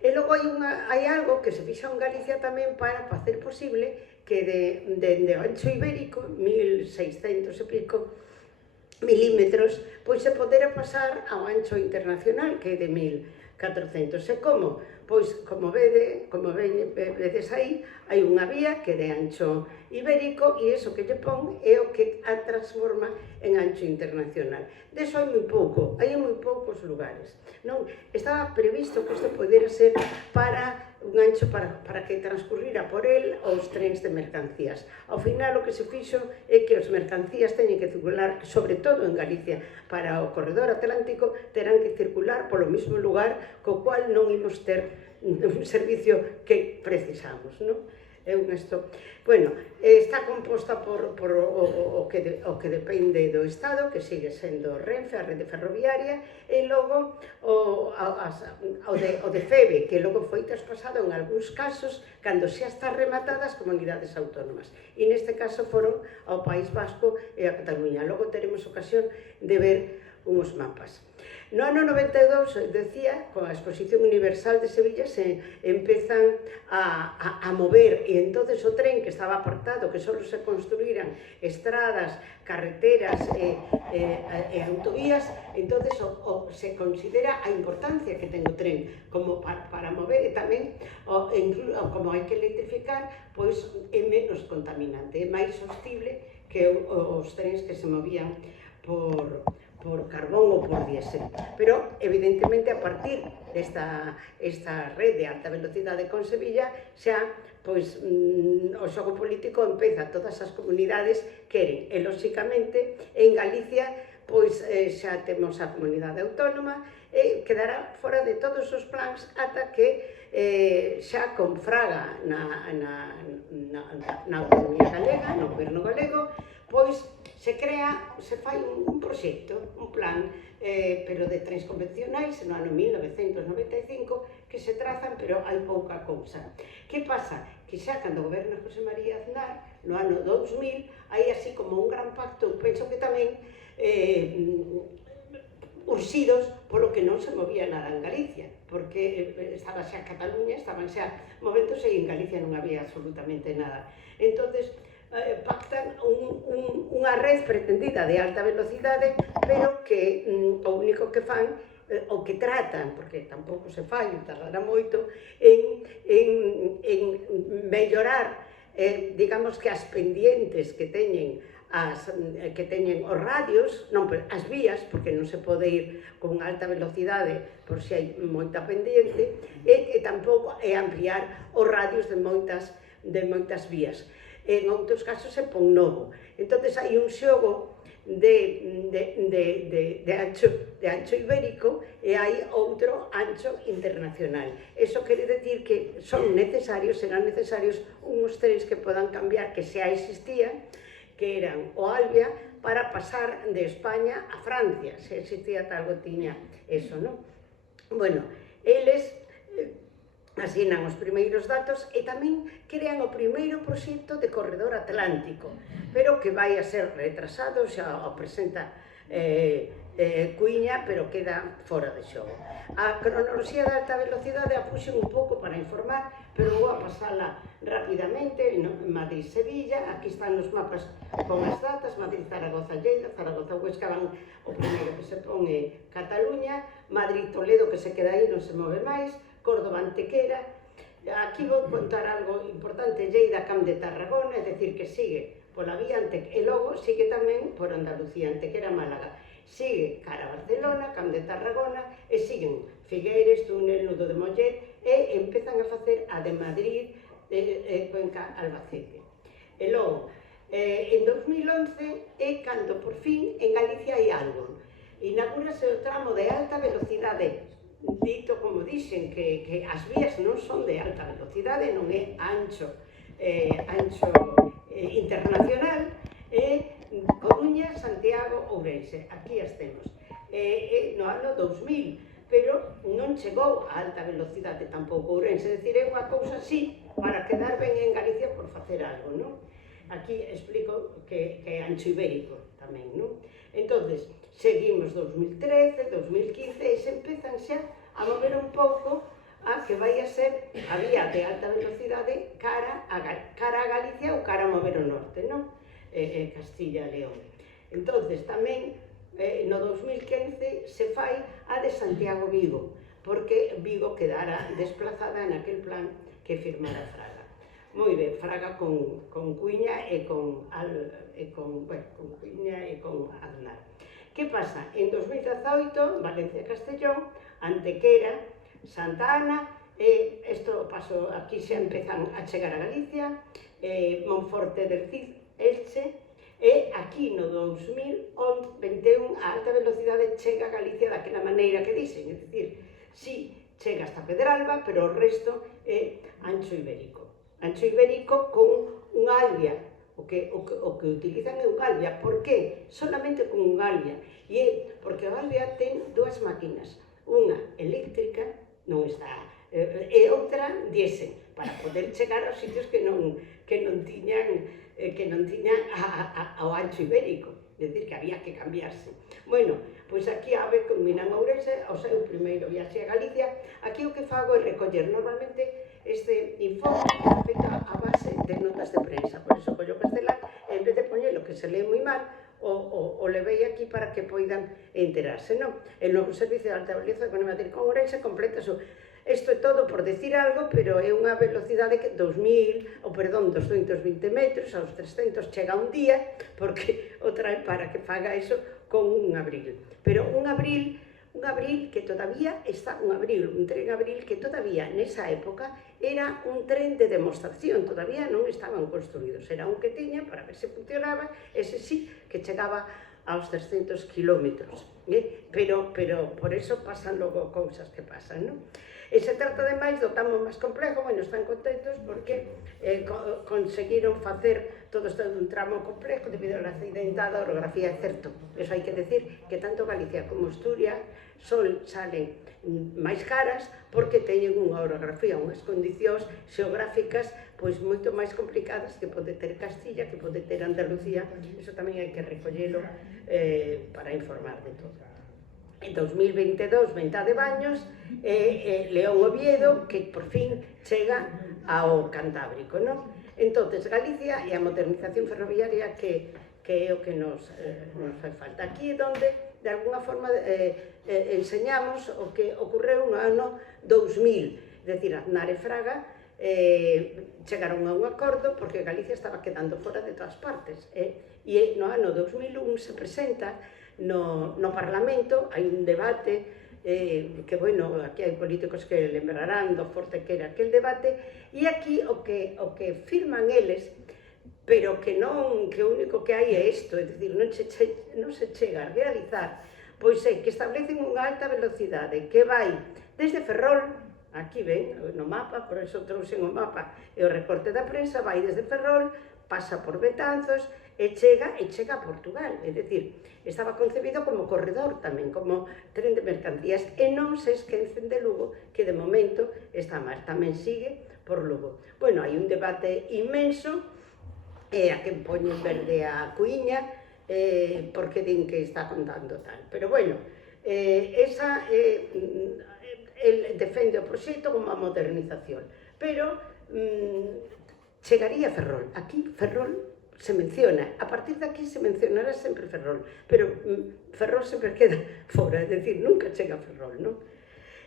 E logo hai algo que se fixo en Galicia tamén para facer posible que de ancho ibérico, 1600 e pico milímetros, pois se podera pasar ao ancho internacional, que é de 1400. E como? Pois, como vedes aí, hai unha vía que é de ancho ibérico e iso que lle pon é o que a transforma en ancho internacional. Deso hai moi pouco, hai en moi poucos lugares. Non estaba previsto que isto podera ser para un ancho para que transcurrira por el os trens de mercancías. Ao final o que se fixo é que os mercancías teñen que circular, sobre todo en Galicia, para o corredor atlántico, terán que circular polo mesmo lugar, co cual non imos ter un servicio que precisamos, non? Bueno, está composta por o que depende do Estado, que sigue sendo Renfe, a rede ferroviaria, e logo o de Feve, que logo foi traspasado en algúns casos cando xa está rematada as comunidades autónomas. E neste caso foron ao País Vasco e a Cataluña. Logo teremos ocasión de ver uns mapas. No ano 92, decía, con a Exposición Universal de Sevilla se empezan a mover, e entonces o tren que estaba apartado, que só se construíran estradas, carreteras e autovías, entonces se considera a importancia que ten o tren como para mover, e tamén como hai que electrificar, pois é menos contaminante, é máis sostible que os trens que se movían por carbón ou por diésel. Pero, evidentemente, a partir desta rede de alta velocidade con Sevilla, xa, pois, o xogo político empeza, todas as comunidades queren, e, lóxicamente, en Galicia, pois, xa temos a comunidade autónoma, e quedará fora de todos os plans ata que xa con Fraga na autonomía galega, no goberno galego, pois se fai un proxecto, un plan, pero de trens convencionais no ano 1995, que se trazan, pero hai pouca cousa. Que pasa? Que que xa cando goberna José María Aznar, no ano 2000, hai así como un gran pacto, penso que tamén urxidos polo que non se movía nada en Galicia, porque estaba xa Cataluña, estaban xa momentos e en Galicia non había absolutamente nada. Entonces, pactan unha red pretendida de alta velocidade, pero que o único que fan, o que tratan, porque tampouco se fai, tardará moito, en mellorar, digamos que as pendientes que teñen os radios, non, as vías, porque non se pode ir con alta velocidade por se hai moita pendiente, e tampouco é ampliar os radios de moitas vías. En outros casos se pon novo. Entón, hai un xogo de ancho ibérico e hai outro ancho internacional. Eso quere decir que son necesarios, serán necesarios uns trens que podan cambiar, que xa existían, que eran o Albia, para pasar de España a Francia, se existía tal que tiña eso, non? Bueno, eles asinan os primeiros datos e tamén crean o primeiro proxecto de corredor atlántico, pero que vai a ser retrasado, xa o presenta Cuiña, pero queda fora de xogo. A cronoloxía da alta velocidade a puxen un pouco para informar, pero vou a pasala rapidamente. Madrid-Sevilla, aquí están os mapas con as datas, Madrid-Zaragoza-Lleida, Zaragoza-Huesca van o primeiro que se pon é Cataluña, Madrid-Toledo, que se queda aí, non se move máis, Córdoba-Antequera. Aquí vou contar algo importante, Lleida-Camp de Tarragona, é dicir, que sigue pola vía Antequera, e logo sigue tamén por Andalucía, Antequera-Málaga. Sigue cara a Barcelona, Camp de Tarragona, e siguen Figueres, Túnel, Nudo de Mollet, e empezan a facer a de Madrid, Cuenca, Albacete. E logo, en 2011, é cando por fin en Galicia hai algo. Inaugúrase o tramo de alta velocidade, dito como dixen, que as vías non son de alta velocidade, non é ancho internacional, Coruña, Santiago, Ourense, aquí as temos. No ano 2000, pero non chegou a alta velocidade tampouco Ourense, é dicir, é unha cousa así para quedar ben en Galicia por facer algo, non? Aquí explico que é ancho ibérico tamén, non? Entonces, seguimos 2013, 2015 e se empezan xa a mover un pouco a que vai a ser a vía de alta velocidade cara a Galicia ou cara a mover o norte, non? Castilla e León. Entonces, tamén no 2015 se fai a de Santiago-Vigo, porque Vigo quedara desplazada naquel plan que firmara Fraga. Moi ben, Fraga con Cuiña e con Cuiña e con Aznar. Que pasa? En 2018, Valencia-Castellón, Antequera, Santa Ana, isto paso, aquí xa empezan a chegar a Galicia, Monforte del Cid, Elche, e aquí no 2021 a alta velocidade chega a Galicia daquela maneira que dixen, é dicir, si chega hasta Pedralba, pero o resto é ancho ibérico. Ancho ibérico con un albia, o que utilizan é un albia. Por que? Solamente con un albia. E é porque o albia ten dúas máquinas, unha eléctrica, non está, e outra diésel, para poder chegar aos sitios que non tiñan ao ancho ibérico, é dicir, que había que cambiarse. Bueno, pois aquí a AVE culminan Ourense, o seu primeiro viaxe a Galicia. Aquí o que fago é recoller normalmente este informe feito a base de notas de prensa, por iso collo castelán, en vez de poñelo que se lee moi mal, o levei aquí para que poidan enterarse, non? El novo servicio de alta velocidade con Madrid con Ourense completa isto é todo por decir algo, pero é unha velocidade que 220 metros, aos 300 chega un día, porque o trae para que faga iso con un abril. Pero un abril que todavía está, un tren abril que todavía nesa época era un tren de demostración, todavía non estaban construídos, era un que tiña para ver se funcionaba, ese sí que chegaba aos 300 kilómetros, pero por eso pasan logo cousas que pasan, non? E se trata de máis do tramo máis complejo, bueno, están contentos porque conseguiron facer todo isto dun tramo complejo debido a la accidentada orografía, é certo. Eso hai que decir que tanto Galicia como Asturias salen máis caras porque teñen unha orografía, unhas condicións xeográficas pois moito máis complicadas que pode ter Castilla, que pode ter Andalucía. Iso tamén hai que recollelo para informar de todo. En 2022, Venta de Baños, León Oviedo, que por fin chega ao Cantábrico, non? Entón, Galicia e a modernización ferroviaria que é o que nos fai falta. Aquí é onde, de alguna forma, enseñamos o que ocorreu no ano 2000, é dicir, Aznar e Fraga chegaron a un acordo porque Galicia estaba quedando fora de todas partes, e no ano 2001 se presenta no Parlamento, hai un debate que, bueno, aquí hai políticos que lembrarán do forte que era aquel debate, e aquí o que firman eles, pero que non, que o único que hai é isto, é dicir, non se chega a realizar, pois é que establecen unha alta velocidade que vai desde Ferrol, aquí ven, no mapa, por eso trouxen o mapa e o recorte da prensa, vai desde Ferrol, pasa por Betanzos e chega a Portugal. É dicir, estaba concebido como corredor tamén, como tren de mercancías, e non se esquecen de Lugo, que de momento está mal, tamén sigue por Lugo. Bueno, hai un debate inmenso, a que poñen verde a Cuíña, porque din que está contando tal. Pero bueno, esa el defende o proxecto como a modernización, pero chegaría a Ferrol. Aquí Ferrol se menciona, a partir de aquí se mencionará sempre Ferrol, pero Ferrol sempre queda fora, é dicir, nunca chega a Ferrol, non?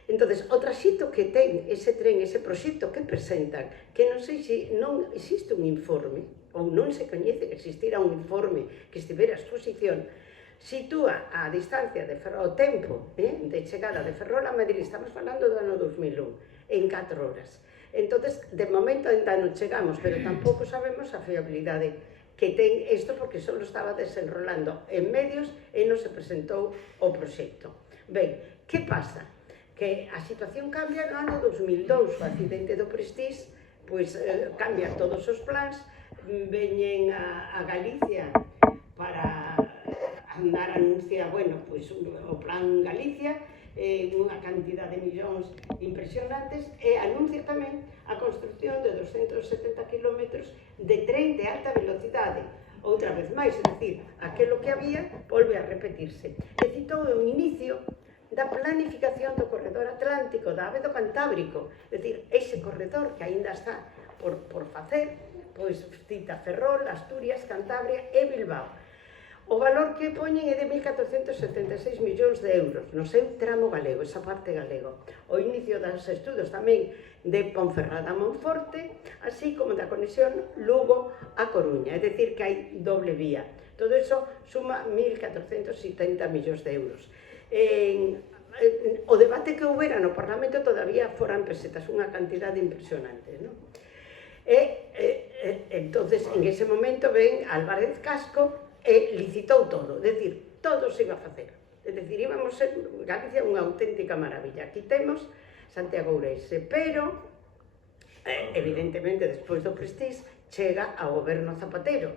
Entonces, o traxito que ten ese tren, ese proxecto que presentan, que non sei se non existe un informe, ou non se coñece que existira un informe que estivera a exposición, sitúa a distancia de Ferrol, o tempo de chegada de Ferrol a Madrid, estamos falando do ano 2001, en 4 horas. Entonces, de momento ainda non chegamos, pero tampouco sabemos a fiabilidade que ten isto, porque só estaba desenrolando en medios e non se presentou o proxecto. Ben, que pasa? Que a situación cambia no ano 2002, o accidente do Prestige, pois cambia todos os plans, veñen a Galicia para Aznar anuncia, bueno, pois o plan Galicia, unha cantidad de millóns impresionantes, e anuncia tamén a construcción de 270 km de tren de alta velocidade. Outra vez máis, é dicir, aquilo que había volve a repetirse. E citou o inicio da planificación do corredor atlántico, da AVE do Cantábrico, é dicir, ese corredor que aínda está por facer, pois cita Ferrol, Asturias, Cantabria e Bilbao. O valor que poñen é de 1.476 millóns de euros no seu tramo galego, esa parte galego. O inicio dos estudos tamén de Ponferrada a Monforte, así como da conexión Lugo a Coruña, é dicir que hai doble vía. Todo iso suma 1.470 millóns de euros. O debate que houbera no Parlamento todavía foran pesetas, unha cantidad impresionante, non? Entonces, en ese momento ven Álvarez Casco e licitou todo, é dicir, todo se iba a facer. É dicir, íbamos a ser Galicia unha auténtica maravilla. Aquí temos Santiago Ourense, pero, evidentemente, despois do Prestige, chega ao goberno Zapatero,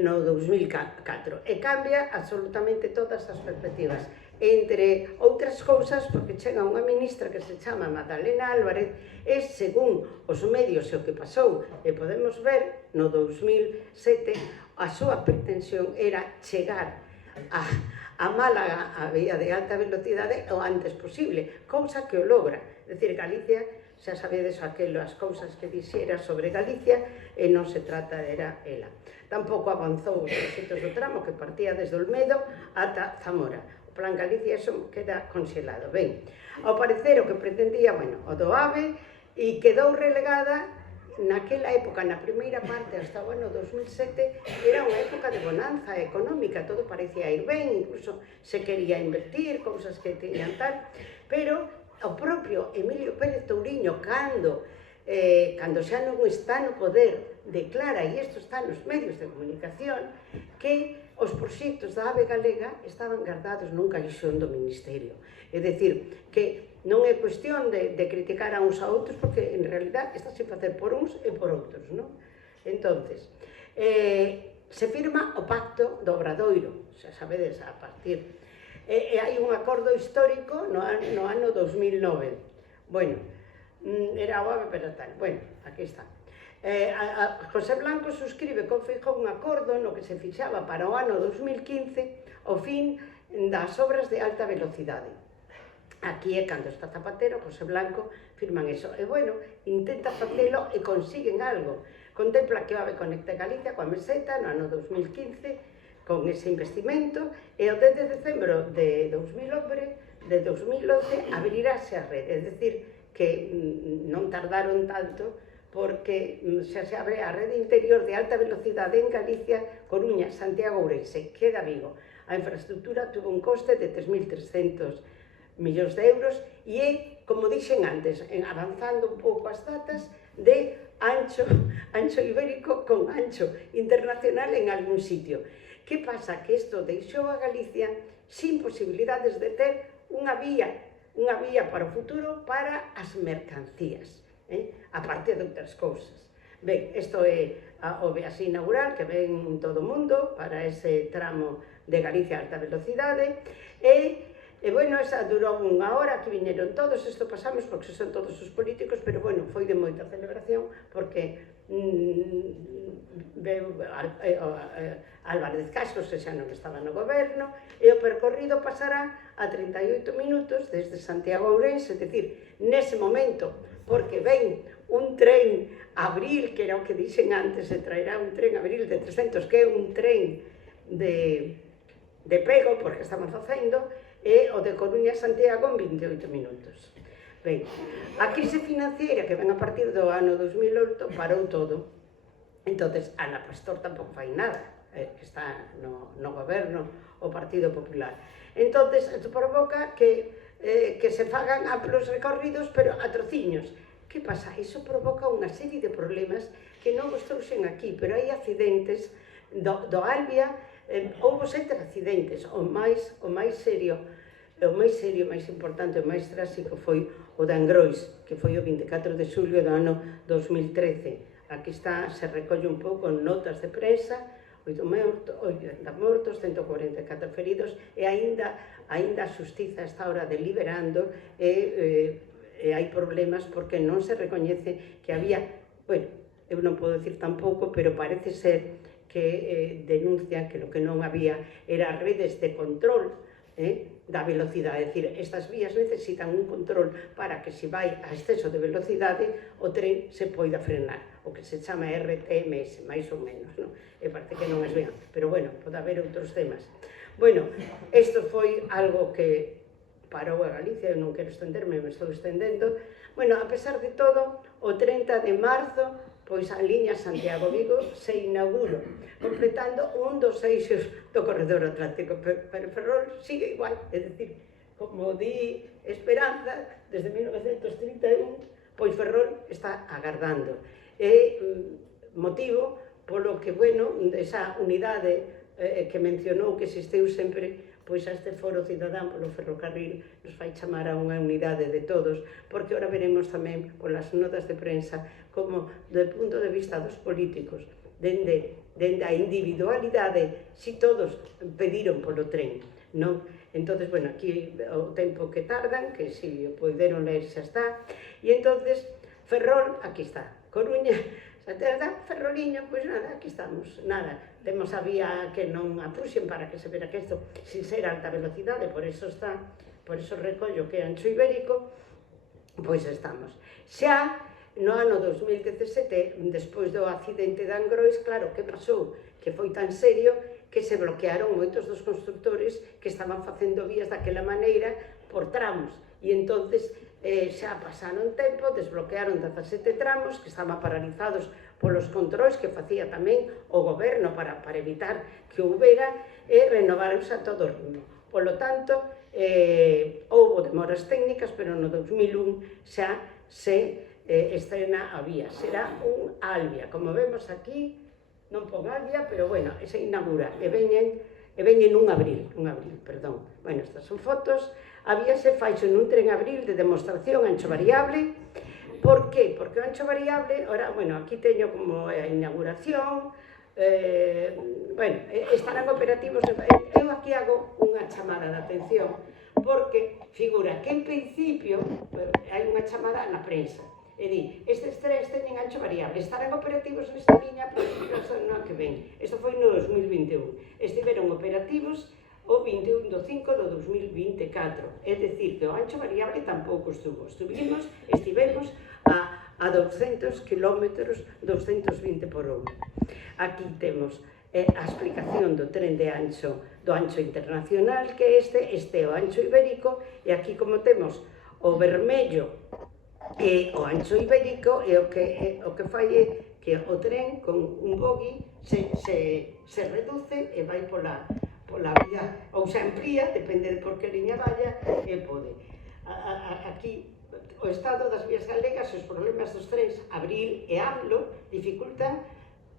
no 2004, e cambia absolutamente todas as perspectivas. Entre outras cousas, porque chega unha ministra que se chama Magdalena Álvarez, e según os medios e o que pasou, e podemos ver, no 2007, a súa pretensión era chegar a Málaga, a vía de alta velocidade, o antes posible, cousa que o logra. É dicir, Galicia, xa sabedes aquelas cousas que dixera sobre Galicia, e non se trata, era ela. Tampouco avanzou os proxectos do tramo que partía desde Olmedo ata Zamora. O plan Galicia, eso queda conxelado. Ben, ao parecer o que pretendía, bueno, o do AVE, e quedou relegada naquela época, na primeira parte, hasta o ano 2007, era unha época de bonanza económica, todo parecía ir ben, incluso se quería invertir, cousas que tenían tal, pero o propio Emilio Pérez Touriño, cando xa non está no poder, declara, e isto está nos medios de comunicación, que os proxectos da AVE galega estaban guardados nun caixón do Ministerio. É dicir, que non é cuestión de criticar a uns a outros, porque en realidad está sin facer por uns e por outros, non? Entonces, se firma o Pacto do Obradoiro, xa sabedes, a partir. E hai un acordo histórico no ano 2009. Bueno, era o AVE, pero tal. Bueno, aquí está. José Blanco suscribe con Feijóo un acordo no que se fixaba para o ano 2015 o fin das obras de alta velocidade. Aquí é cando está Zapatero, José Blanco, firman eso. E, bueno, intenta facelo e consiguen algo. Contempla que vai Conecta Galicia coa meseta no ano 2015 con ese investimento e o 10 de decembro de 2011 abrirase a rede. É dicir, que non tardaron tanto porque xa se abre a rede interior de alta velocidade en Galicia, Coruña, Santiago, Ourense, queda Vigo. A infraestructura tuvo un coste de 3.300 millóns de euros e é, como dixen antes, avanzando un pouco as datas, de ancho ibérico con ancho internacional en algún sitio. Que pasa? Que isto deixou a Galicia sin posibilidades de ter unha vía para o futuro para as mercancías, aparte de outras cousas. Ben, isto é o viaxe inaugural que ven todo o mundo para ese tramo de Galicia a alta velocidade e, bueno, esa durou unha hora, que viñeron todos, isto pasamos porque son todos os políticos, pero, bueno, foi de moita celebración porque veu Álvarez Cascos, que xa non estaba no goberno, e o percorrido pasará a 38 minutos desde Santiago a Ourense, é dicir, nese momento, porque ven un tren Abril, que era o que dixen antes, se traerá un tren Abril de 300, que é un tren de pego, porque estamos facendo, e o de Coruña a Santiago en 28 minutos. Ben, a crise financiera que ven a partir do ano 2008 parou todo. Entonces, Ana Pastor tampouco fai nada, que está no goberno o Partido Popular. Entonces, isto provoca que se fagan amplos recorridos, pero a trociños. Que pasa? Iso provoca unha serie de problemas que non os trouxen aquí, pero hai accidentes do Albia. Houve 7 accidentes, o máis serio, máis importante, o máis tráxico foi o de Angrois, que foi o 24 de xulio do ano 2013. Aquí está, se recolle un pouco notas de prensa, 80 mortos, 144 feridos, e aínda a xustiza está ahora deliberando e hai problemas porque non se recoñece que había, bueno, eu non podo dicir tampouco, pero parece ser que denuncian que o que non había era redes de control da velocidade. É dicir, estas vías necesitan un control para que se vai a exceso de velocidade o tren se poida frenar, o que se chama RTMS, máis ou menos, non? E parece que non es ben, pero bueno, pode haber outros temas. Bueno, isto foi algo que parou a Galicia, eu non quero estenderme, me estou estendendo. Bueno, a pesar de todo, o 30 de marzo, pois a liña Santiago-Vigo se inaugurou, completando un dos eixos do corredor atlántico, pero Ferrol sigue igual, é dicir, como di Esperanza, desde 1931, pois Ferrol está agardando. É motivo polo que, bueno, esa unidade que mencionou que existiu sempre, pois a este foro cidadán polo ferrocarril nos fai chamar a unha unidade de todos, porque ora veremos tamén polas notas de prensa como, do punto de vista dos políticos, dende a individualidade, si todos pediron polo tren, non? Entonces, bueno, aquí o tempo que tardan, que si o poderon ler xa está, e entonces Ferrol, aquí está, Coruña, Ferroliño, pois nada, aquí estamos, nada. Temos a vía que non a puxen para que se vera que isto, sin ser alta velocidade, por eso está, por eso recollo que é ancho ibérico, pois estamos. Xa no ano 2017, despois do accidente de Angrois, claro, que pasou? Que foi tan serio que se bloquearon moitos dos constructores que estaban facendo vías daquela maneira por tramos, e entonces xa pasaron tempo, desbloquearon 17 tramos que estaban paralizados polos controis que facía tamén o goberno para evitar que houbera, e renovaronse a todo ritmo. Polo tanto, houbo demoras técnicas, pero no 2001 xa se estrena a vía. Será un Albia, como vemos aquí, non pon Albia, pero bueno, se inaugura, e veñen un abril, perdón. Bueno, estas son fotos. A vía se faixe nun tren Abril de demostración ancho variable. Por qué? Porque o ancho variable, ora, bueno, aquí teño como a inauguración, bueno, estarán operativos. Eu aquí hago unha chamada de atención, porque figura que en principio hai unha chamada na prensa, e di, estes trens teñen ancho variable, estarán operativos nesta liña para no que ven. Isto foi no 2021. Estiveron operativos o 21 do 5 do 2024. É dicir, que o ancho variable tampouco estuvo. Estivemos a 200 km, 220 por hora. Aquí temos a explicación do tren de ancho, do ancho internacional, que este é o ancho ibérico, e aquí como temos o vermello e o ancho ibérico, e o que fai é que o tren con un bogie se reduce e vai pola vía, ou se amplía, depende de por que liña vaya, e pode. Aquí, o estado das vías galegas, os problemas dos trens Abril e AMLO dificultan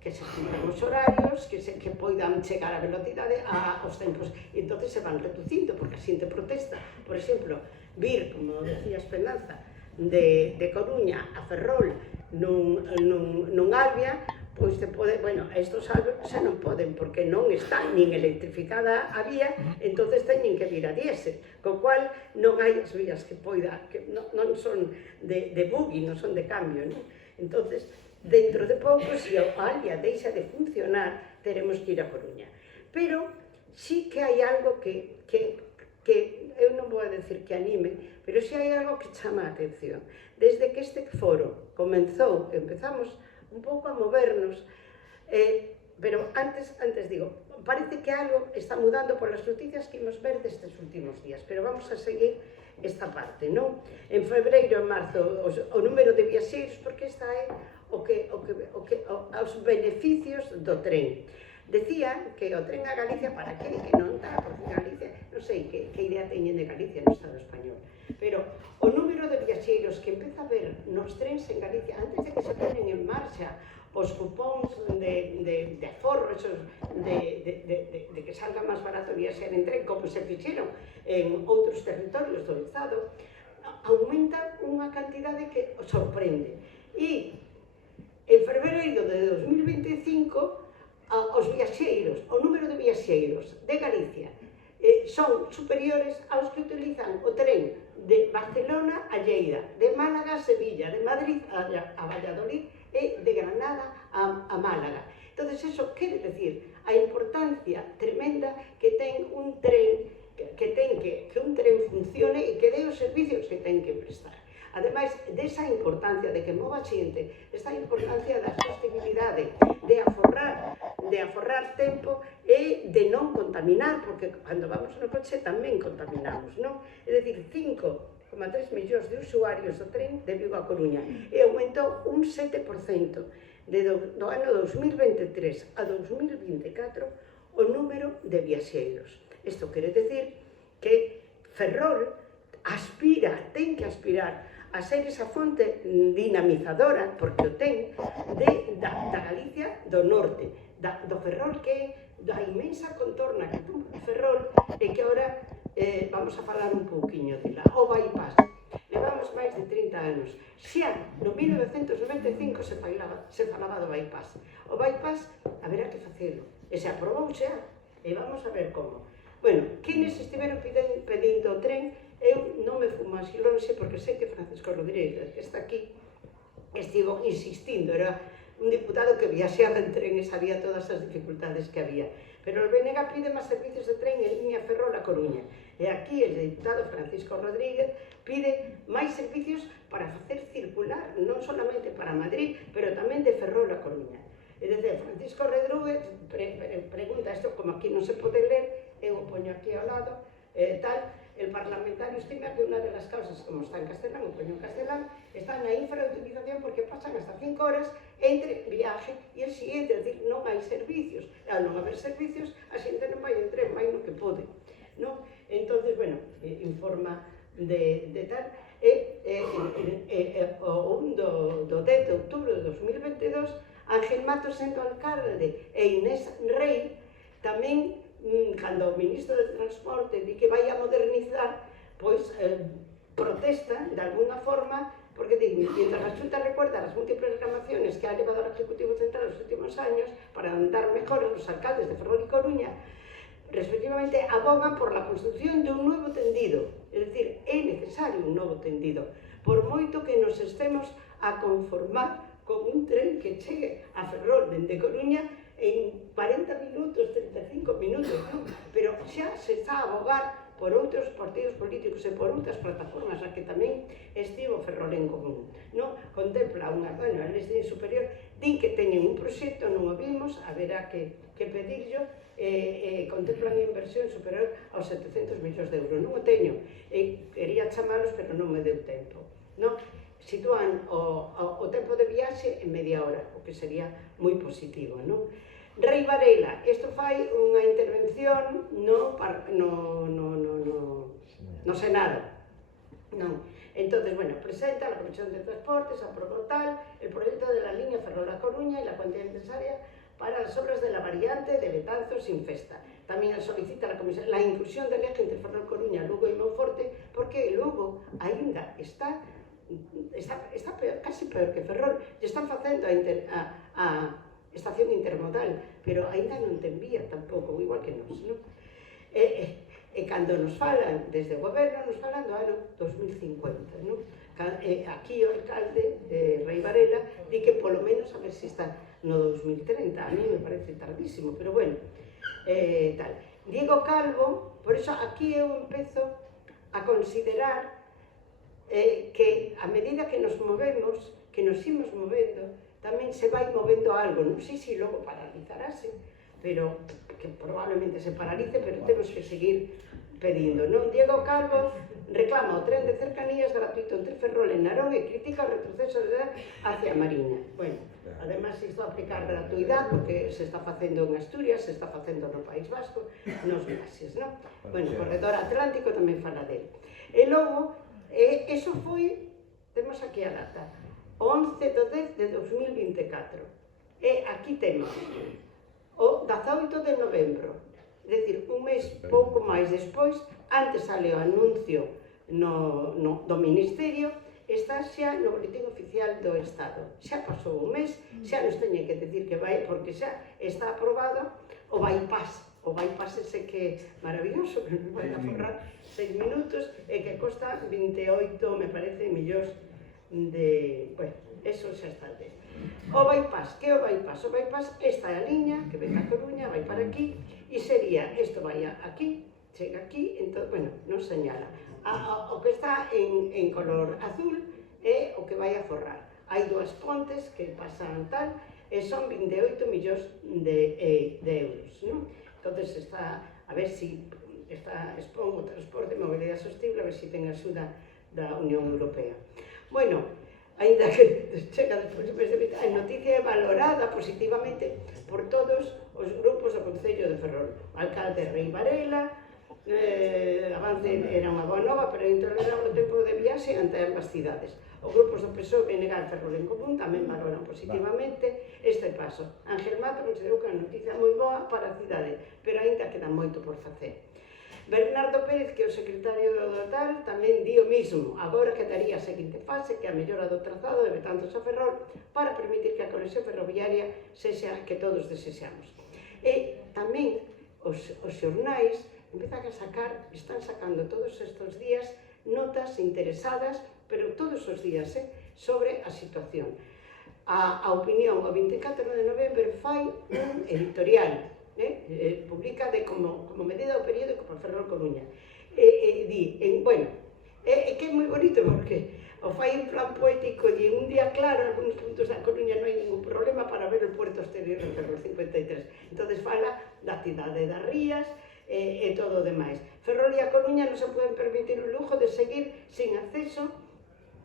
que se cumplan os horarios, que poidan chegar a velocidade aos tempos. E entón se van reducindo, porque a xente protesta. Por exemplo, vir, como decía Esperanza, de Coruña a Ferrol nun Albia, pois te pode, bueno, estos xa non poden, porque non está nin electrificada a vía, entonces teñen que vir a diésel, co cual non hai as vías que poida, que non son de buggy, non son de cambio, non? Entonces, dentro de pouco, se a Albia deixa de funcionar, teremos que ir a Coruña. Pero sí que hai algo que eu non vou a decir que anime, pero sí hai algo que chama a atención. Desde que este foro empezamos un pouco a movernos, pero antes digo, parece que algo está mudando por as noticias que imos ver destes últimos días, pero vamos a seguir esta parte, non? En febreiro e marzo o número de viaxeiros, porque esta é os beneficios do tren. Decían que o tren a Galicia para que non está, porque Galicia, non sei que idea teñen de Galicia no Estado español, pero o número de viaxeiros que empeza a ver nos trens en Galicia, antes de que se ponen en marcha os cupóns de aforro, esos de que salga máis barato viaxar en tren, como se fixeron en outros territorios do Estado, aumenta unha cantidade que sorprende. E en febreiro de 2025, os viaxeiros, o número de viaxeiros de Galicia son superiores aos que utilizan o tren de Barcelona a Lleida, de Málaga a Sevilla, de Madrid a Valladolid e de Granada a Málaga. Entón, eso quere decir a importancia tremenda que ten un tren, que un tren funcione e que dé os servicios que ten que prestar. Ademais, desa importancia de que mova xente, esta importancia da sostenibilidade, de aforrar tempo e de non contaminar, porque cando vamos no coche tamén contaminamos, non? É dicir, 5,3 millóns de usuarios do tren de Vigo a Coruña e aumentou un 7% do ano 2023 a 2024 o número de viaxeiros. Isto quere decir que Ferrol ten que aspirar a ser esa fonte dinamizadora, porque o ten, da Galicia do norte, do Ferrol, que é da inmensa contorna que ten Ferrol, e que agora vamos a falar un pouquiño dela, o bypass. Levamos máis de 30 anos. Xa no 1995 se falaba do bypass. O bypass haberá que facelo, e se aprobou xa, e vamos a ver como. Bueno, quenes estiveron pedindo o tren, eu non me fumo así lonxe porque sei que Francisco Rodríguez, que está aquí, estivo insistindo, era un diputado que viaxaba en tren e sabía todas as dificultades que había. Pero o BNG pide máis servicios de tren en liña Ferrol a Coruña. E aquí o diputado Francisco Rodríguez pide máis servicios para facer circular, non solamente para Madrid, pero tamén de Ferrol a Coruña. E desde Francisco Rodríguez pregunta isto, como aquí non se pode ler, eu o poño aquí ao lado, el parlamentario estima que unha das causas, como está en castelán, o poño en castelán, está na infrautilización porque pasan hasta 5 horas entre viaje e el siguiente, é dicir, non hai servicios. Ao non haber servicios, a xente non vai en tren, vai no que pode. Entón, bueno, informa de tal, o 1 do 10 de outubro de 2022, Ángel Matos, sendo alcalde, e Inés Rey, tamén, cando o ministro de Transporte di que vai a modernizar, pois protesta de alguna forma, porque mientras a Xunta recuerda as múltiples reclamaciones que ha levado ao Ejecutivo Central nos últimos años para dar mejores os alcaldes de Ferrol e Coruña, respectivamente abogan por la construcción de un nuevo tendido, é dicir, é necesario un novo tendido, por moito que nos estemos a conformar con un tren que chegue a Ferrol dende Coruña en 40 minutos, 35 minutos, non? Pero xa se está a abogar por outros partidos políticos e por outras plataformas a que tamén estivo Ferrol en Común, non? Contempla unha, bueno, a Leste Superior, din que teñen un proxecto, non o vimos, haberá que pedirlo, contemplan inversión superior aos 700 millóns de euros. Non o teño, quería chamalos, pero non me deu tempo, non? Sitúan o tempo de viaxe en media hora, o que sería moi positivo, non? Rei Varela, isto fai unha intervención no Senado, non? Entonces, bueno, presenta la Comisión de Transportes, aprobó tal, el proyecto de la línea Ferrol-A Coruña y la cuantía necesaria para las obras de la variante de Betanzos sin Festa. Tamén solicita a Comisión la inclusión del eje entre Ferrol, Coruña, Lugo e Monforte, porque Lugo aínda está peor, casi peor que Ferrol. E están facendo a estación intermodal, pero aínda non ten vía tampouco, igual que nós, non? E cando nos falan desde o goberno, nos falan do ano 2050, non? Aquí o alcalde, Rei Varela, di que polo menos a ver se está no 2030, a mí me parece tardísimo, pero bueno, tal. Diego Calvo, por iso aquí eu empezo a considerar que a medida que nos movemos, que nos imos movendo, tamén se vai movendo algo, non sei se logo paralizarase, pero que probablemente se paralice, pero temos que seguir pedindo, non? Diego Calvo reclama o tren de cercanías gratuito entre Ferrol e Narón e critica o retroceso hacia a Mariña. Bueno, además isto aplicar gratuidade porque se está facendo en Asturias, se está facendo no País Vasco, nos Bases, non? Bueno, o Corredor Atlántico tamén fala dele. E logo, eso foi, temos aquí a data, 11 de 2024. E aquí temos o 18 de novembro, é dicir, un mes pouco máis despois, antes sale o anuncio do Ministerio, está xa no boletín oficial do Estado. Xa pasou un mes, xa nos teñen que decir que vai, porque xa está aprobado o bypass. O bypass ese que é maravilloso, que nos vai a forrar 6 minutos e que costa 28, me parece, millóns de... Bueno, eso xa está dentro. O bypass, que é o bypass? O bypass, esta é a liña que ven a Coruña, vai para aquí, e sería, isto vai aquí, chega aquí, entón, bueno, non señala. O que está en color azul é o que vai a forrar. Hai dúas pontes que pasan tal, e son 28 millóns de euros, non? Entón, está, a ver si expón o transporte e mobilidade sostible, a ver si ten axuda da Unión Europea. Bueno, ainda que chega despois de vida, a noticia é valorada positivamente por todos os grupos do Concello de Ferrol. Alcalde Rei Varela, avance era unha boa nova, pero intolerable o tempo de viaxe ante ambas cidades. Os grupos do PSOE e negar Ferrol en Común tamén valoran positivamente este paso. Ángel Mato considerou que a noticia moi boa para a cidade, pero aínda queda moito por facer. Bernardo Pérez, que é o secretario do tal, tamén di o mismo. Agora quedaría a seguinte fase, que é a mellora do trazado de Betanzos a Ferrol para permitir que a conexión ferroviaria sexa que todos desexamos. E tamén os xornais están sacando todos estes días notas interesadas, pero todos os días, sobre a situación. A Opinión, o 24 de novembro, fai un editorial, publica como medida do periódico por Ferrol Coruña. Di, bueno, que é moi bonito porque o fai en plan poético e en un día claro, en algunos puntos da Coruña non hai ningún problema para ver o puerto exterior de Ferrol 53. Entón fala da cidade das rías e todo o demais. Ferrol e a Coruña non se poden permitir o lujo de seguir sin acceso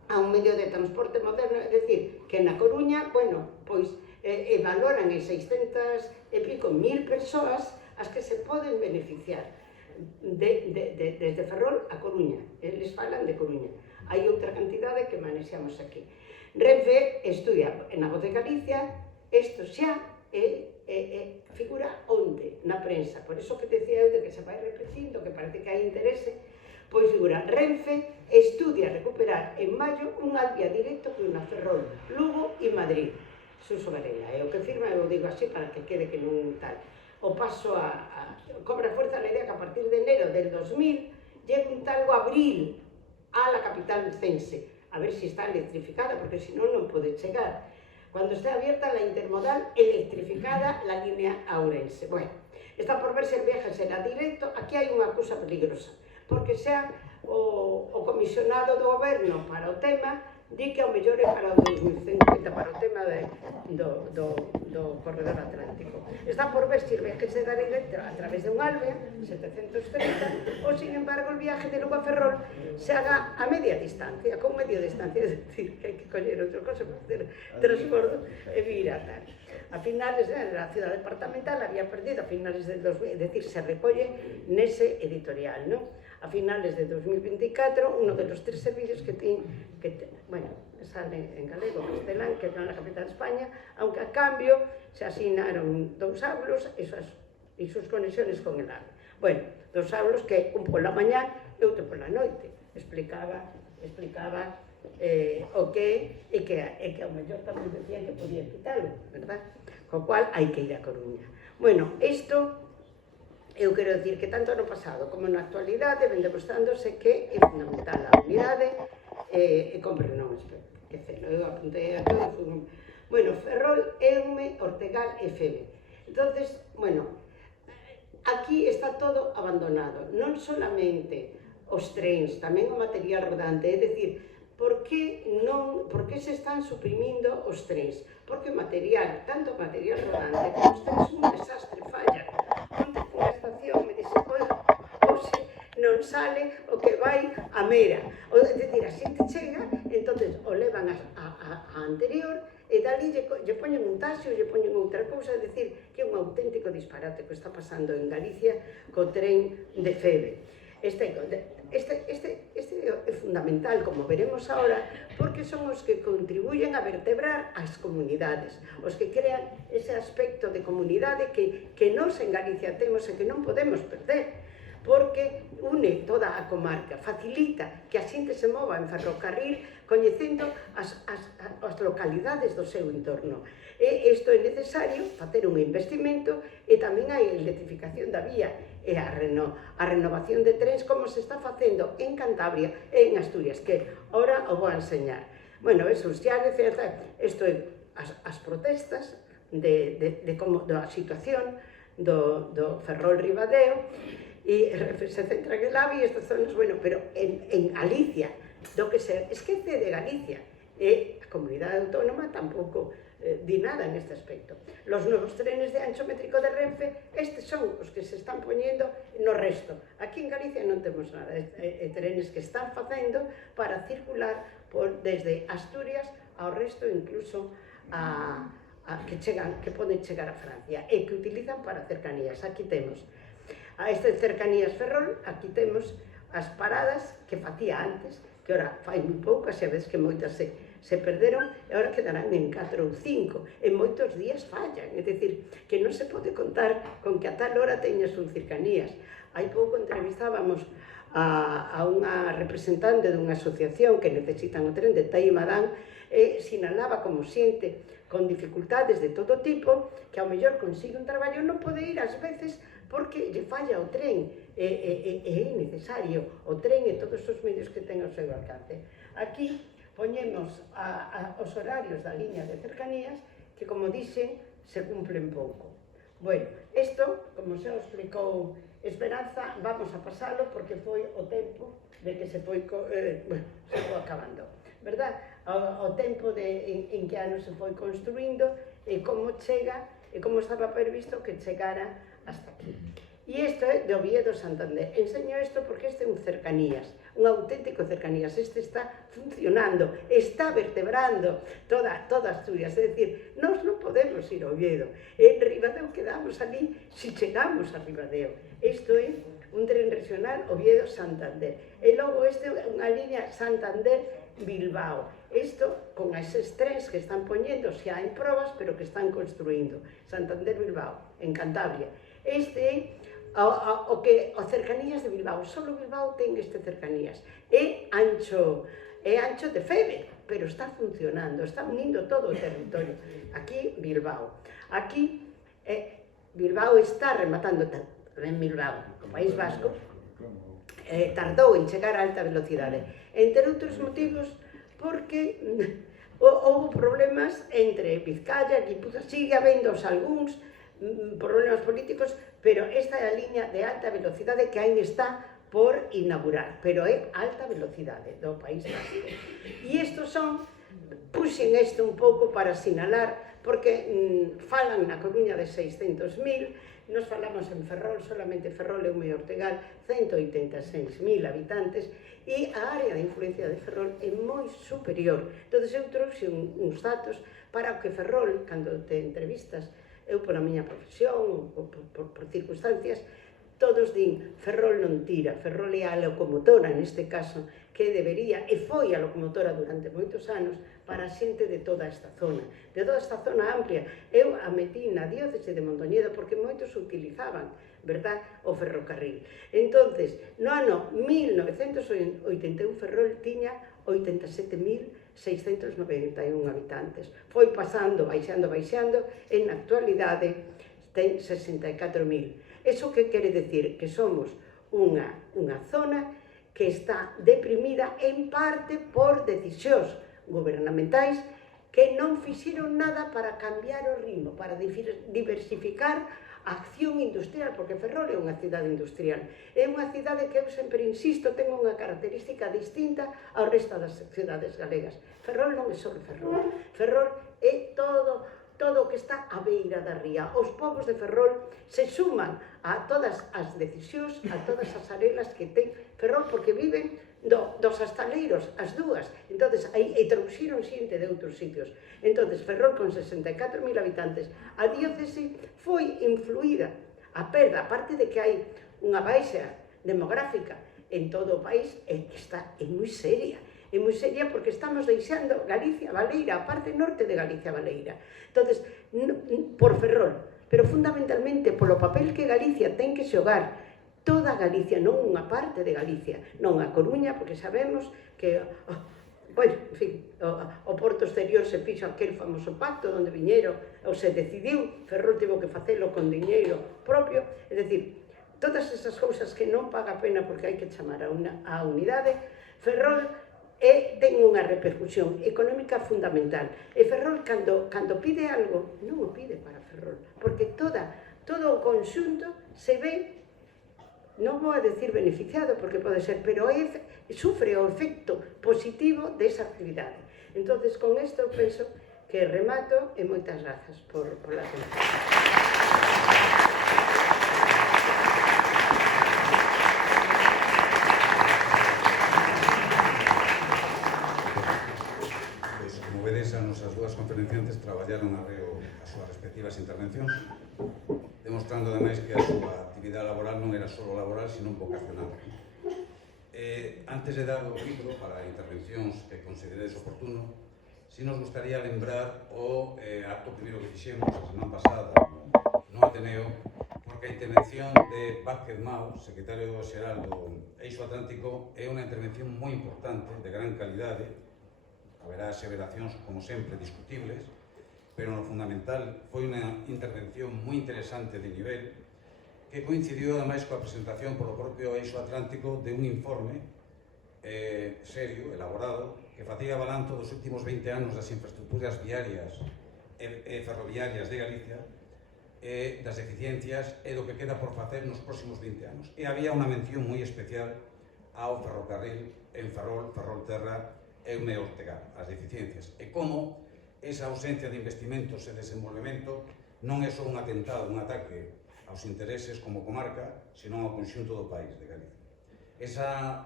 a un medio de transporte moderno, é dicir, que na Coruña, bueno, pois valoran en 600 e pico mil persoas as que se poden beneficiar desde Ferrol a Coruña. Eles falan de Coruña. Hai outra cantidade que manexamos aquí. Renfe estudia na Voz de Galicia, isto xa figura onde? Na prensa. Por iso que decía eu de que se vai repetindo, que parece que hai interese, pois figura, Renfe estudia recuperar en maio un Alvia directo que una Ferrol, Lugo e Madrid. Suso Varela, é o que firma, eu digo así para que quede que non tal. O paso cobra fuerza la idea que a partir de enero del 2000 llega un tal Abril a la capital lucense. a ver se está electrificada, porque senón non pode chegar. Cuando esté abierta la intermodal electrificada la línea a Ourense. Bueno, está por ver se el viaje será directo. Aquí hai unha cousa peligrosa, porque xa o comisionado do goberno para o tema di que ao mellor é para o 2050, para o tema do corredor atlántico. Está por ver se o viaje será directo a través de un Alvea, 730, ou, sin embargo, el viaje de Lugo a Ferrol se haga a media distancia, con medio distancia, es decir, que hai que coller outra cosa para hacer transbordo e vir a tal. A finales da ciudad departamental había perdido, a finales de 2000, es decir, se recolle nese editorial, ¿no? A finales de 2024, uno de los 3 servicios que bueno, sale en galego, castelán, que está na capital de España, aunque a cambio se asignaron 2 aulos e sus conexiones con el AVE. Bueno, 2 aulos que un pola mañá e outro pola noite. Explicaba o que e que ao mellor tamén decían que podían quitalo, verdad? Co cual hai que ir a Coruña. Bueno, isto eu quero dicir que tanto no pasado como na actualidade ven demostrándose que é fundamental a unidade e compre non esquecelo. Eu apuntei a todo. Bueno, Ferrol, Eume, Ortegal e Feve. Entonces, bueno, aquí está todo abandonado. Non solamente os trens, tamén o material rodante, é dicir, por que se están suprimindo os trens? Porque o material, tanto o material rodante como os trens, son un desastre, falla. Onte fun a estación, me dixen, hoxe non sale o que vai a Mera. É dicir, a xente chega, entonces o levan a anterior e dali lle poñen un taxi ou lle poñen outra cousa, é dicir, que é un auténtico disparate que está pasando en Galicia co tren de Feve. Este é fundamental, como veremos ahora, porque son os que contribuyen a vertebrar as comunidades, os que crean ese aspecto de comunidade que nós en Galicia temos e que non podemos perder, porque une toda a comarca, facilita que a xente se mova en ferrocarril coñecendo as localidades do seu entorno. E isto é necesario facer un investimento e tamén a electrificación da vía e a renovación de trens como se está facendo en Cantabria e en Asturias, que ahora o vou a enseñar. Bueno, eso xa é certo, isto é as protestas da situación do Ferrol Ribadeo, e se centra en el AVE e estas zonas, bueno, pero en Galicia, do que se esquece de Galicia, e a comunidade autónoma tampouco di nada en este aspecto. Los nuevos trenes de ancho métrico de Renfe, estes son os que se están poñendo no resto. Aquí en Galicia non temos nada, trenes que están facendo para circular desde Asturias ao resto, incluso que poden chegar a Francia, e que utilizan para cercanías. Aquí temos a estas cercanías Ferrol, aquí temos as paradas que facía antes, que ora fai moi poucas, e a veces que moitas se perderon, e agora quedarán en 4 ou 5, e moitos días fallan, é dicir, que non se pode contar con que a tal hora teñas un cercanías. Hai pouco entrevistábamos a unha representante dunha asociación que necesitan o tren de Taimadán, e sinalaba como xente con dificultades de todo tipo, que ao mellor consigue un traballo, non pode ir ás veces porque lle falla o tren, e é necesario o tren e todos os medios que ten ao seu alcance. Aquí poñemos os horarios da liña de cercanías que, como dixen, se cumplen pouco. Bueno, isto, como xa explicou Esperanza, vamos a pasalo porque foi o tempo de que se foi acabando, verdad? O tempo en que ano se foi construindo e como chega e como estaba previsto que chegara hasta aquí. E isto é de Oviedo Santander. Enseño isto porque este é un cercanías, un auténtico cercanías. Este está funcionando, está vertebrando toda Asturias. É dicir, nós non podemos ir a Oviedo. En Ribadeo quedamos ali si chegamos a Ribadeo. Isto é un tren regional Oviedo-Santander. E logo este é unha liña Santander-Bilbao. Isto con eses trens que están poñendo xa en probas, pero que están construindo. Santander-Bilbao, en Cantabria. Este é o cercanías de Bilbao. Solo Bilbao ten este cercanías. É ancho de Feve, pero está funcionando, está unindo todo o territorio. Aquí, Bilbao. Aquí, Bilbao está rematando en Bilbao, o País Vasco, tardou en chegar a alta velocidade. Entre outros motivos, porque houve problemas entre Vizcaya e Guipúzcoa, sigue habendo algúns problemas políticos, pero esta é a liña de alta velocidade que ainda está por inaugurar, pero é alta velocidade do País Vasco. E estos son, puxen isto un pouco para sinalar, porque falan na Coruña de 600.000, nos falamos en Ferrol, solamente Ferrol e Ume Ortegal, 186.000 habitantes, e a área de influencia de Ferrol é moi superior. Entón, eu trouxe uns datos para o que Ferrol, cando te entrevistas, eu pola miña profesión, por circunstancias, todos din, Ferrol non tira, Ferrol é a locomotora, neste caso, que debería, e foi a locomotora durante moitos anos, para a xente de toda esta zona, de toda esta zona amplia. Eu a metí na diócese de Mondoñedo porque moitos utilizaban, verdad, o ferrocarril. Entonces, no ano 1981, Ferrol tiña 87.691 habitantes. Foi pasando, baixando, e na actualidade ten 64.000. Eso que quere decir? Que somos unha zona que está deprimida en parte por decisións gubernamentais que non fixeron nada para cambiar o ritmo, para diversificar a acción industrial, porque Ferrol é unha cidade industrial. É unha cidade que eu sempre insisto, ten unha característica distinta ao resto das cidades galegas. Ferrol non é só Ferrol. Ferrol é todo o que está á beira da ría. Os povos de Ferrol se suman a todas as decisións, a todas as arelas que ten Ferrol, porque viven dos astaleiros, as dúas. Entonces, aí trouxeron xente de outros sitios. Entonces, Ferrol, con 64.000 habitantes, a diócese foi influída. A perda, aparte de que hai unha baixa demográfica en todo o país, é moi seria. É moi seria porque estamos deixando Galicia Baleira, a parte norte de Galicia Baleira. Entonces, por Ferrol, pero fundamentalmente polo papel que Galicia ten que xogar, toda Galicia, non unha parte de Galicia, non a Coruña, porque sabemos que, bueno, en fin, o porto exterior se fixo aquel famoso pacto onde viñeron, ou se decidiu, Ferrol tivo que facelo con diñeiro propio, é dicir, todas esas cousas que non paga pena porque hai que chamar a unidade. Ferrol ten unha repercusión económica fundamental, e Ferrol, cando pide algo, non o pide para Ferrol, porque todo o conxunto se ve, non vou a decir beneficiado, porque pode ser, pero sufre o efecto positivo desa actividade. Entonces, con isto eu penso que remato, e moitas grazas por la atención. Como vedes, as nosas dúas conferenciantes traballaron arreo as súas respectivas intervencións, demostrando ademais que a súa actividade laboral non era só laboral, sino vocacional. Antes de dar o título para intervencións que consideredes oportuno, si nos gustaría lembrar o acto primeiro que fixemos a semana pasada no Ateneo, porque a intervención de Vázquez Mao, secretario xeral do Eixo Atlántico, é unha intervención moi importante, de gran calidade. Haberá aseveracións, como sempre, discutibles, pero no fundamental foi unha intervención moi interesante de nivel que coincidiu ademais coa presentación polo propio Eixo Atlántico de un informe serio, elaborado, que facía balanzo dos últimos 20 anos das infraestructuras viarias e ferroviarias de Galicia, das eficiencias e do que queda por facer nos próximos 20 anos. E había unha mención moi especial ao ferrocarril en Ferrol, Ferrolterra e Ume Ortegal, as deficiencias, e como esa ausencia de investimentos e desenvolvemento non é só un atentado, un ataque aos intereses como comarca, senón ao conxunto do país de Galicia. Esa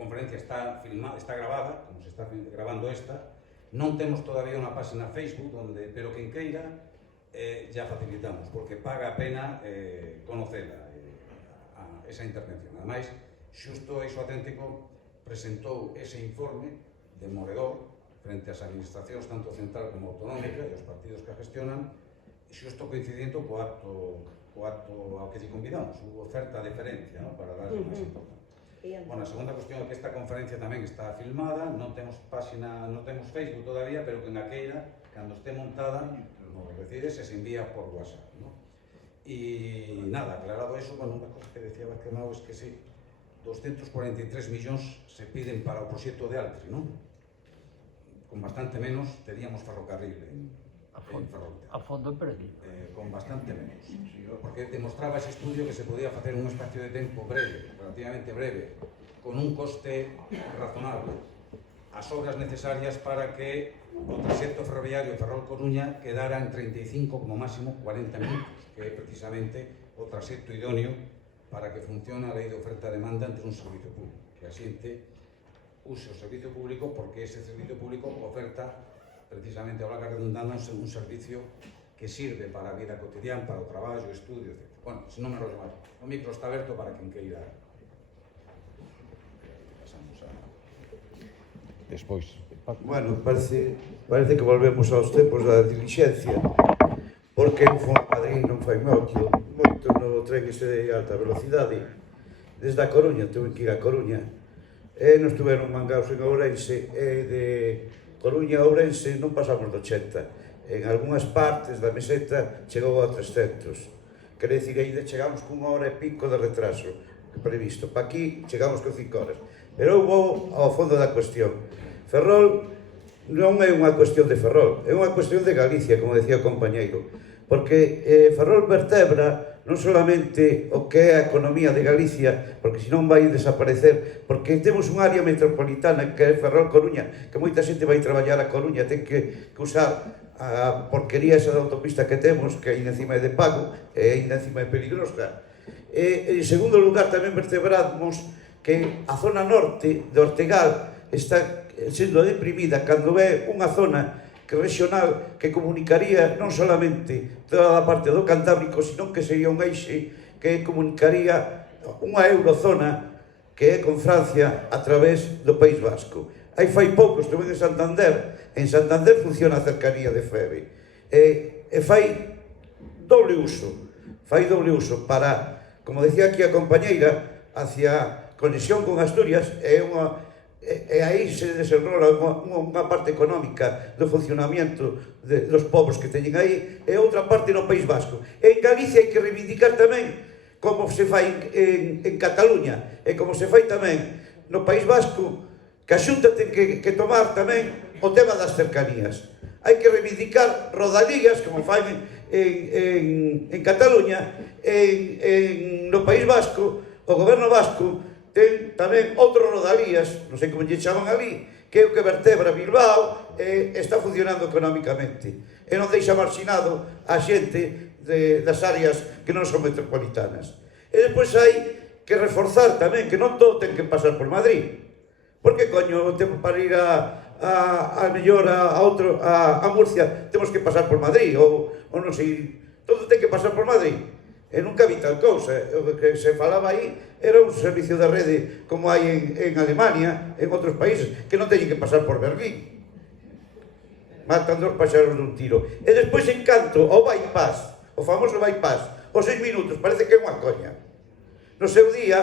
conferencia está gravada, como se está gravando esta, non temos todavía unha página Facebook, pero quen queira ya facilitamos, porque paga a pena conocela, esa intervención. Ademais, xusto o Eixo Atlántico presentou ese informe demoledor frente ás administracións tanto central como autonómica e os partidos que a gestionan, xusto coincidendo co acto ao que se convidamos. Hubo certa deferencia, ¿no?, para dar máis importancia. Bueno, a segunda cuestión é que esta conferencia tamén está filmada, non temos página, non temos Facebook todavía, pero que na queira, cando este montada, nos recibes e se envía por WhatsApp, ¿no? E nada, aclarado eso, bueno, unha cosa que decía Vázquez Mao es que sí, 243 millóns se piden para o proxecto de Altri, non? Con bastante menos teríamos ferrocarril en Ferrol. A fondo perdido. Con bastante menos. Porque demostraba ese estudio que se podía facer un espacio de tempo breve, relativamente breve, con un coste razonable, as obras necesarias para que o traxecto ferroviario Ferrol-Coruña quedara en 35, como máximo 40 minutos, que é precisamente o traxecto idóneo para que funcione a lei de oferta e demanda ante un servicio público, que a xente use o servicio público porque ese servicio público oferta precisamente, ahora que redundamos, un servicio que sirve para a vida cotidiana, para o traballo, o estudio, etc. Bueno, se non me rollo máis. O micro está aberto para quen queira. Pasamos a... Despois. Bueno, parece que volvemos aos tempos da dilixencia, porque eu fui a Madrid non fai moito no tren ese de alta velocidade, desde a Coruña, tuve que ir a Coruña, e non estuveron mangados en Ourense, e de Coruña a Ourense non pasamos de 80, en algunhas partes da meseta chegou a 300, quere dicir, ainda chegamos con 1 hora e pico de retraso previsto, pa aquí chegamos con 5 horas, pero eu vou ao fondo da cuestión. Ferrol non é unha cuestión de Ferrol, é unha cuestión de Galicia, como decía o compañeiro, porque Ferrol vertebra non solamente o que é a economía de Galicia, porque senón vai desaparecer, porque temos unha área metropolitana que é Ferrol-Coruña, que moita xente vai traballar a Coruña, ten que usar a porquería esa da autopista que temos, que ainda encima é de pago, e ainda encima é peligrosa. E, en segundo lugar, tamén vertebramos que a zona norte de Ortegal está sendo deprimida cando é unha zona regional que comunicaría non solamente toda a parte do Cantábrico, sino que sería un eixe que comunicaría unha eurozona que é con Francia a través do País Vasco. Aí fai pouco estuve en Santander funciona a cercanía de Feve, e fai doble uso para, como decía aquí a compañeira, hacia conexión con Asturias, e aí se desenrola unha parte económica do funcionamento dos povos que teñen aí, e outra parte no País Vasco. E en Galicia hai que reivindicar tamén como se fai en Cataluña, e como se fai tamén no País Vasco, que a Xunta ten que tomar tamén o tema das cercanías. Hai que reivindicar rodalías, como fai en Cataluña, no País Vasco, o goberno vasco ten tamén outros rodalías, non sei como lle chaman ali, que é o que vertebra Bilbao e está funcionando económicamente. E non deixa marxinado a xente das áreas que non son metropolitanas. E depois hai que reforzar tamén que non todo ten que pasar por Madrid. Por que coño temos para ir a mellor a Murcia temos que pasar por Madrid ou non sei, todo ten que pasar por Madrid. E nunca vi tal cousa, o que se falaba aí era un servicio de rede como hai en Alemania, en outros países, que non teñen que pasar por Berlín. Matan dos paxaros dun tiro. E despois en canto ao bypass, o famoso bypass, os 6 minutos, parece que é unha coña. No seu día,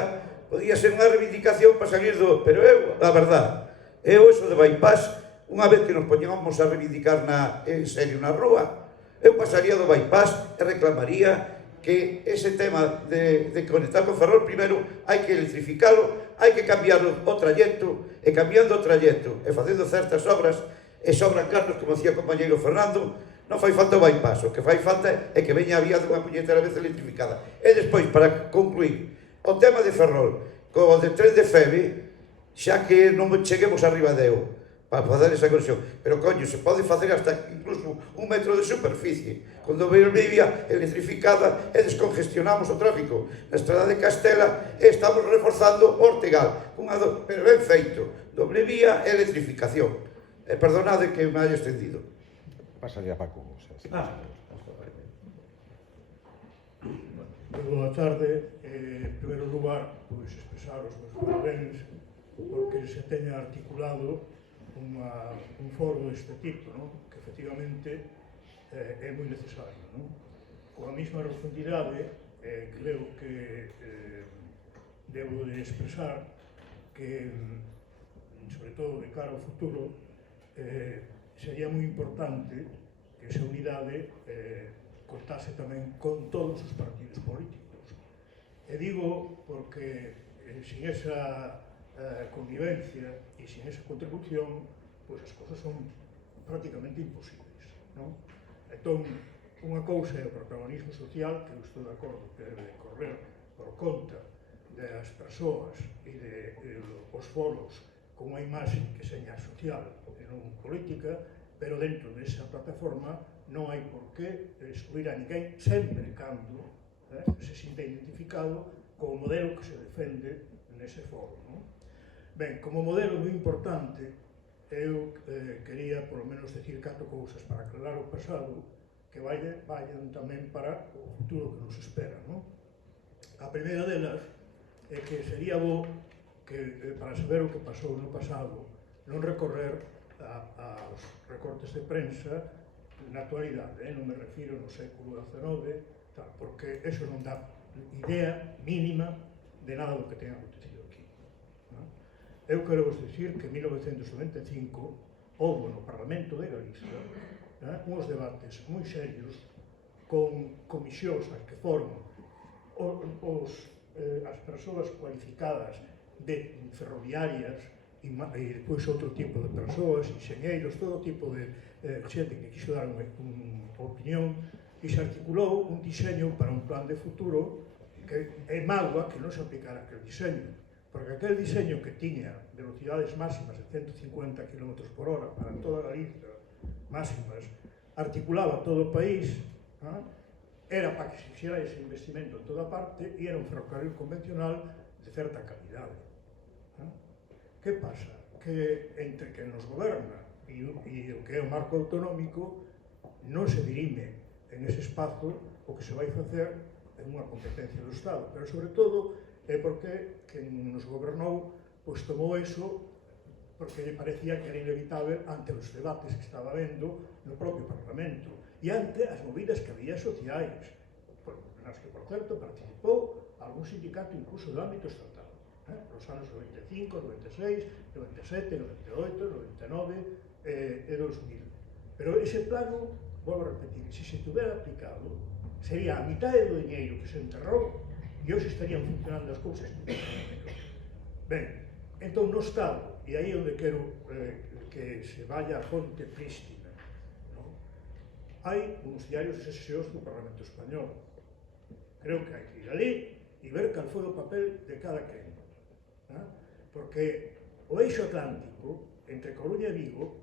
podía ser unha reivindicación para salir do... Pero eu, a verdad, eu eso de bypass, unha vez que nos poñamos a reivindicar en serio na rúa, eu pasaría do bypass e reclamaría que ese tema de conectar con Ferrol, primeiro, hai que electrificalo, hai que cambiar o trayecto, e cambiando o trayecto, e facendo certas obras, e sobran cartos, como decía o compañeiro Fernando, non fai falta o bypass, o que fai falta é que veña a vía dunha puñetera vez electrificada. E despois, para concluir, o tema de Ferrol, co de tren de Feve, xa que non cheguemos a Ribadeo, para facer esa conexión, pero coño, se pode facer hasta incluso 1 metro de superficie, cando veio Vivia electrificada e descongestionamos o tráfico na estrada de Castela e estamos reforzando Ortegal, pero ben feito, doble vía e electrificación. Perdonade que me haya extendido. Pasaría a Paco. Boa tarde. En primeiro lugar, pois expresar os meus parabéns porque se teña articulado un foro deste tipo, non? Que efectivamente é moi necesario, non? Coa mesma profundidade, creo que debo de expresar que, sobre todo de cara ao futuro, sería moi importante que esa unidade contase tamén con todos os partidos políticos. E digo porque sin esa convivencia e sin esa contribución, pois as cousas son prácticamente imposibles, non? Entón, unha cousa é o protagonismo social, que eu estou de acordo que debe correr por conta das persoas e os foros con unha imaxe que seña social e non política, pero dentro desa plataforma non hai por que excluir a ninguén sempre cando se sinta identificado co modelo que se defende nese foro, non? Ben, como modelo moi importante, eu quería por lo menos decir 4 cousas para aclarar o pasado que vayan tamén para o futuro que nos espera, non? A primeira delas é que sería bo que, para saber o que pasou no pasado, non recorrer aos recortes de prensa na actualidade, non me refiro no século XIX, porque eso non dá idea mínima de nada do que ten acontecido aquí. Eu quero vos dicir que en 1995 houve no Parlamento de Galicia uns debates moi serios con comisións as que foron as persoas cualificadas de ferroviarias e depois outro tipo de persoas, enxeñeiros, todo tipo de xente que quixo dar unha opinión, e se articulou un diseño para un plan de futuro que é mágoa que non se aplicara aquel diseño, porque aquel diseño que tiña velocidades máximas de 150 km por hora para toda Galicia, máximas, articulaba todo o país, era para que se fixera ese investimento en toda parte e era un ferrocarril convencional de certa calidade. Que pasa? Que entre que nos goberna e o que é o marco autonómico non se dirime en ese espazo o que se vai facer en unha competencia do Estado, pero sobre todo é porque quen nos gobernou pois tomou eso porque lle parecía que era inevitable ante os debates que estaba vendo no propio Parlamento e ante as movidas que había sociais, nas que, por certo, participou algún sindicato incluso do ámbito estatal, nos anos 95, 96, 97, 98, 99 e 2000. Pero ese plano, volvo a repetir, se se tuvera aplicado, sería a mitad do diñeiro que se enterrou e hoxe estarían funcionando as cousas. Ben, entón no Estado, e aí é onde quero que se vaya a fonte prístina, hai uns diarios e sesións do Parlamento Español. Creo que hai que ir ali e ver cal foi o papel de cada quen. Porque o eixo atlántico, entre Coruña e Vigo,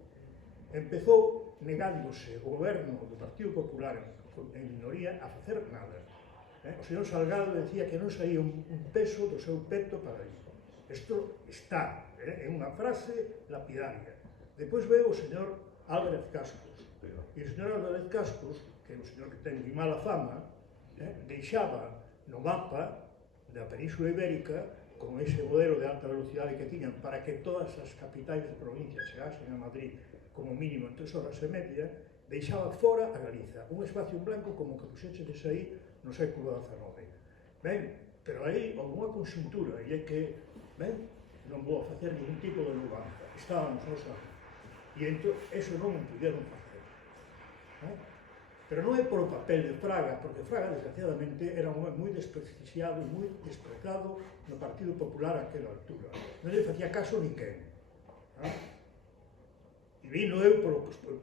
empezou negándose o goberno do Partido Popular en minoría a facer nada. O señor Salgado decía que non saía un peso do seu peto para isto. Isto está, é unha frase lapidaria. Depois veo o señor Álvarez Cascos. E o señor Álvarez Cascos, que é o señor que ten moi mala fama, deixaba no mapa da Península Ibérica con ese modelo de alta velocidade que tiñan para que todas as capitais de provincia chegasen a Madrid como mínimo en 3 horas e media, deixaba fora a Galiza, un espacio en blanco como que puxéchedes aí no século XIX. Ben, pero aí houve unha conxuntura, e é que, ben, non vou a facer ningún tipo de luganza, estábamos nos anos, e entón, eso non o puderon facer. Pero non é por o papel de Fraga, porque Fraga, desgraciadamente, era moi desprestixiado e moi desprezado no Partido Popular a aquela altura. Non lle facía caso ninguén. E vino eu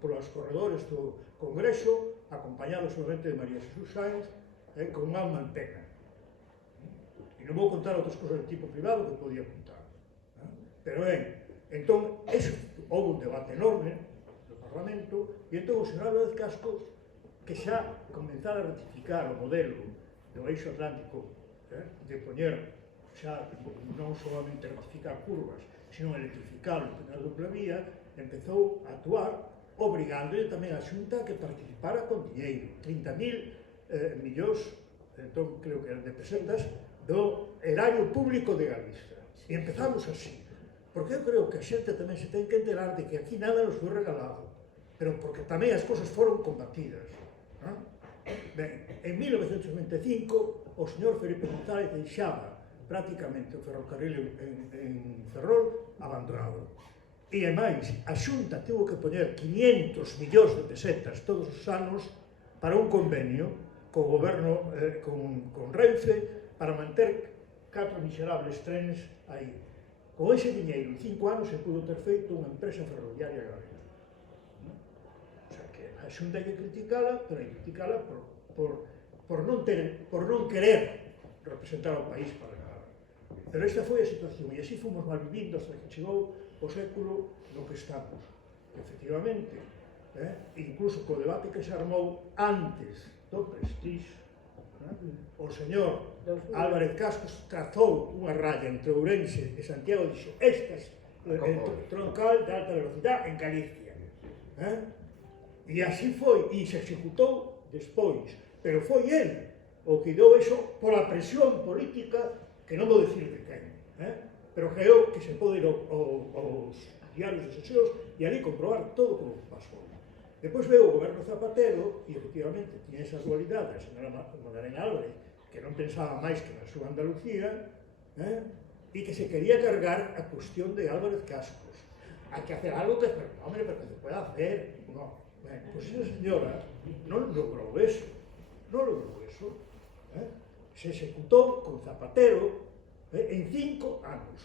polos corredores do Congreso, acompañado solamente de María Jesús Sáenz, con alma en pena. E non vou contar outras cosas de tipo privado que podía contar. Pero ben, entón, houve un debate enorme no Parlamento, e entón o señor Álvarez Cascos, que xa comenzara a ratificar o modelo do eixo atlántico, de poñer xa non solamente ratificar curvas, sino electrificar o túnel doble vía, empezou a actuar obrigándolle tamén a Xunta a que participara con diñeiro, 30.000 millóns, entón creo que eran de pesetas, do erario público de Galicia. E empezamos así, porque eu creo que a xente tamén se ten que enterar de que aquí nada nos foi regalado, pero porque tamén as cosas foron combatidas. Ben, en 1925 o señor Felipe González deixaba prácticamente o ferrocarril en Ferrol abandonado. E máis, a Xunta tivo que poñer 500 millóns de pesetas todos os anos para un convenio co goberno, con Renfe, para manter 4 miserables trenes aí. Con ese diñeiro, en 5 anos, se pudo ter feito unha empresa ferroviaria galega. O sea, que a Xunta hai que criticala, pero hai que criticala por non querer representar ao país para nada. Pero esta foi a situación, e así fomos malvivindo hasta que chegou o século no que estamos. Efectivamente, incluso co debate que se armou antes do Prestige, o señor Álvarez Cascos trazou unha raya entre Ourense e Santiago e dixo estas troncal de alta velocidade en Galicia. E así foi, e se executou despois, pero foi el o que deu eso pola presión política, que non vou dicir de quen, pero creo que se pode ir aos diarios de sesiones e ali comprobar todo como pasou. Depois veo o goberno Zapatero, e efectivamente tiña esa dualidade, a señora Magdalena Álvarez, que non pensaba máis que na súa Andalucía, e que se quería cargar a cuestión de Álvarez Cascos. Hai que hacer algo que, hombre, pero que se pueda hacer. No. Pues esa señora non logrou eso, se executou con Zapatero en 5 anos.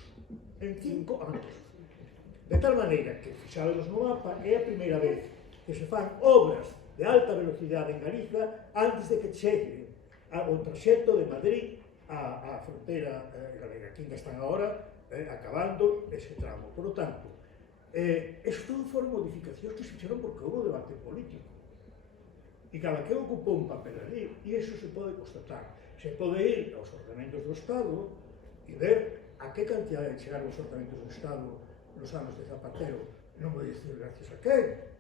De tal maneira que, fixados no mapa, é a primeira vez que se fan obras de alta velocidade en Galiza antes de que chegue o traxecto de Madrid á fronteira galega, que ainda están agora acabando ese tramo. Por lo tanto, isto foron modificacións que se fixeron porque houve debate político. E cada que ocupou un papel ali, e iso se pode constatar. Se pode ir aos ordenamentos do Estado e ver a que cantidade chegaron os ordenamentos do Estado nos anos de Zapatero. Non vou dicir gracias a quen.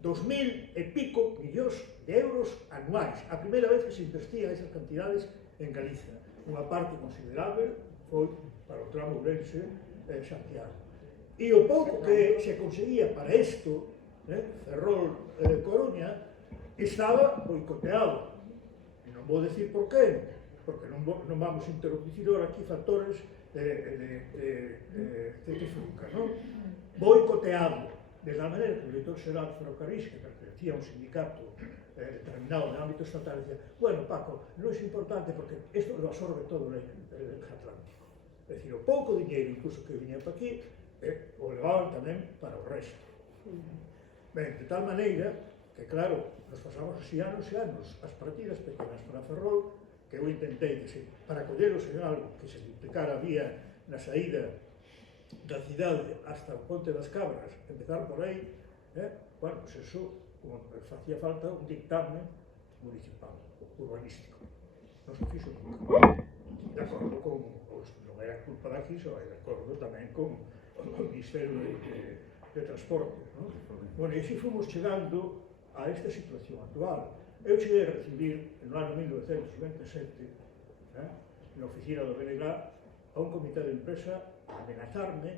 2.000 e pico millóns de euros anuais. A primeira vez que se investiga esas cantidades en Galicia. Unha parte considerable foi para o tramo Ourense-Santiago. E o pouco que se conseguía para isto, Ferrol-Coruña, estaba boicoteado. E non vou dicir por qué, porque non vamos a introducir ahora aquí factores de trifulca, non? Boicoteado, de la manera que o director xeral de Ferrocarrís, que pertenecía a un sindicato determinado no ámbito estatal, decía, bueno, Paco, non é importante porque isto lo absorbe todo o eje atlántico. É dicir, o pouco diñeiro, incluso que viña para aquí, o levaban tamén para o resto. Ben, de tal maneira que, claro, nos pasamos así anos e anos as partidas pequenas para Ferrol, que eu intentei que para colleros en algo que se duplicara a vía na saída da cidade hasta o Ponte das Cabras, empezar por aí, bueno, pues eso, facía falta un dictamen municipal, urbanístico. Non se fixo nunca. De acordo con, non era culpa da Xiso, de acordo tamén con o Ministerio de Transporte. Bueno, e así fomos chegando a esta situación actual. Eu cheguei a recibir, no ano 1997, na oficina do BNG, a un comité de empresa a amenazarme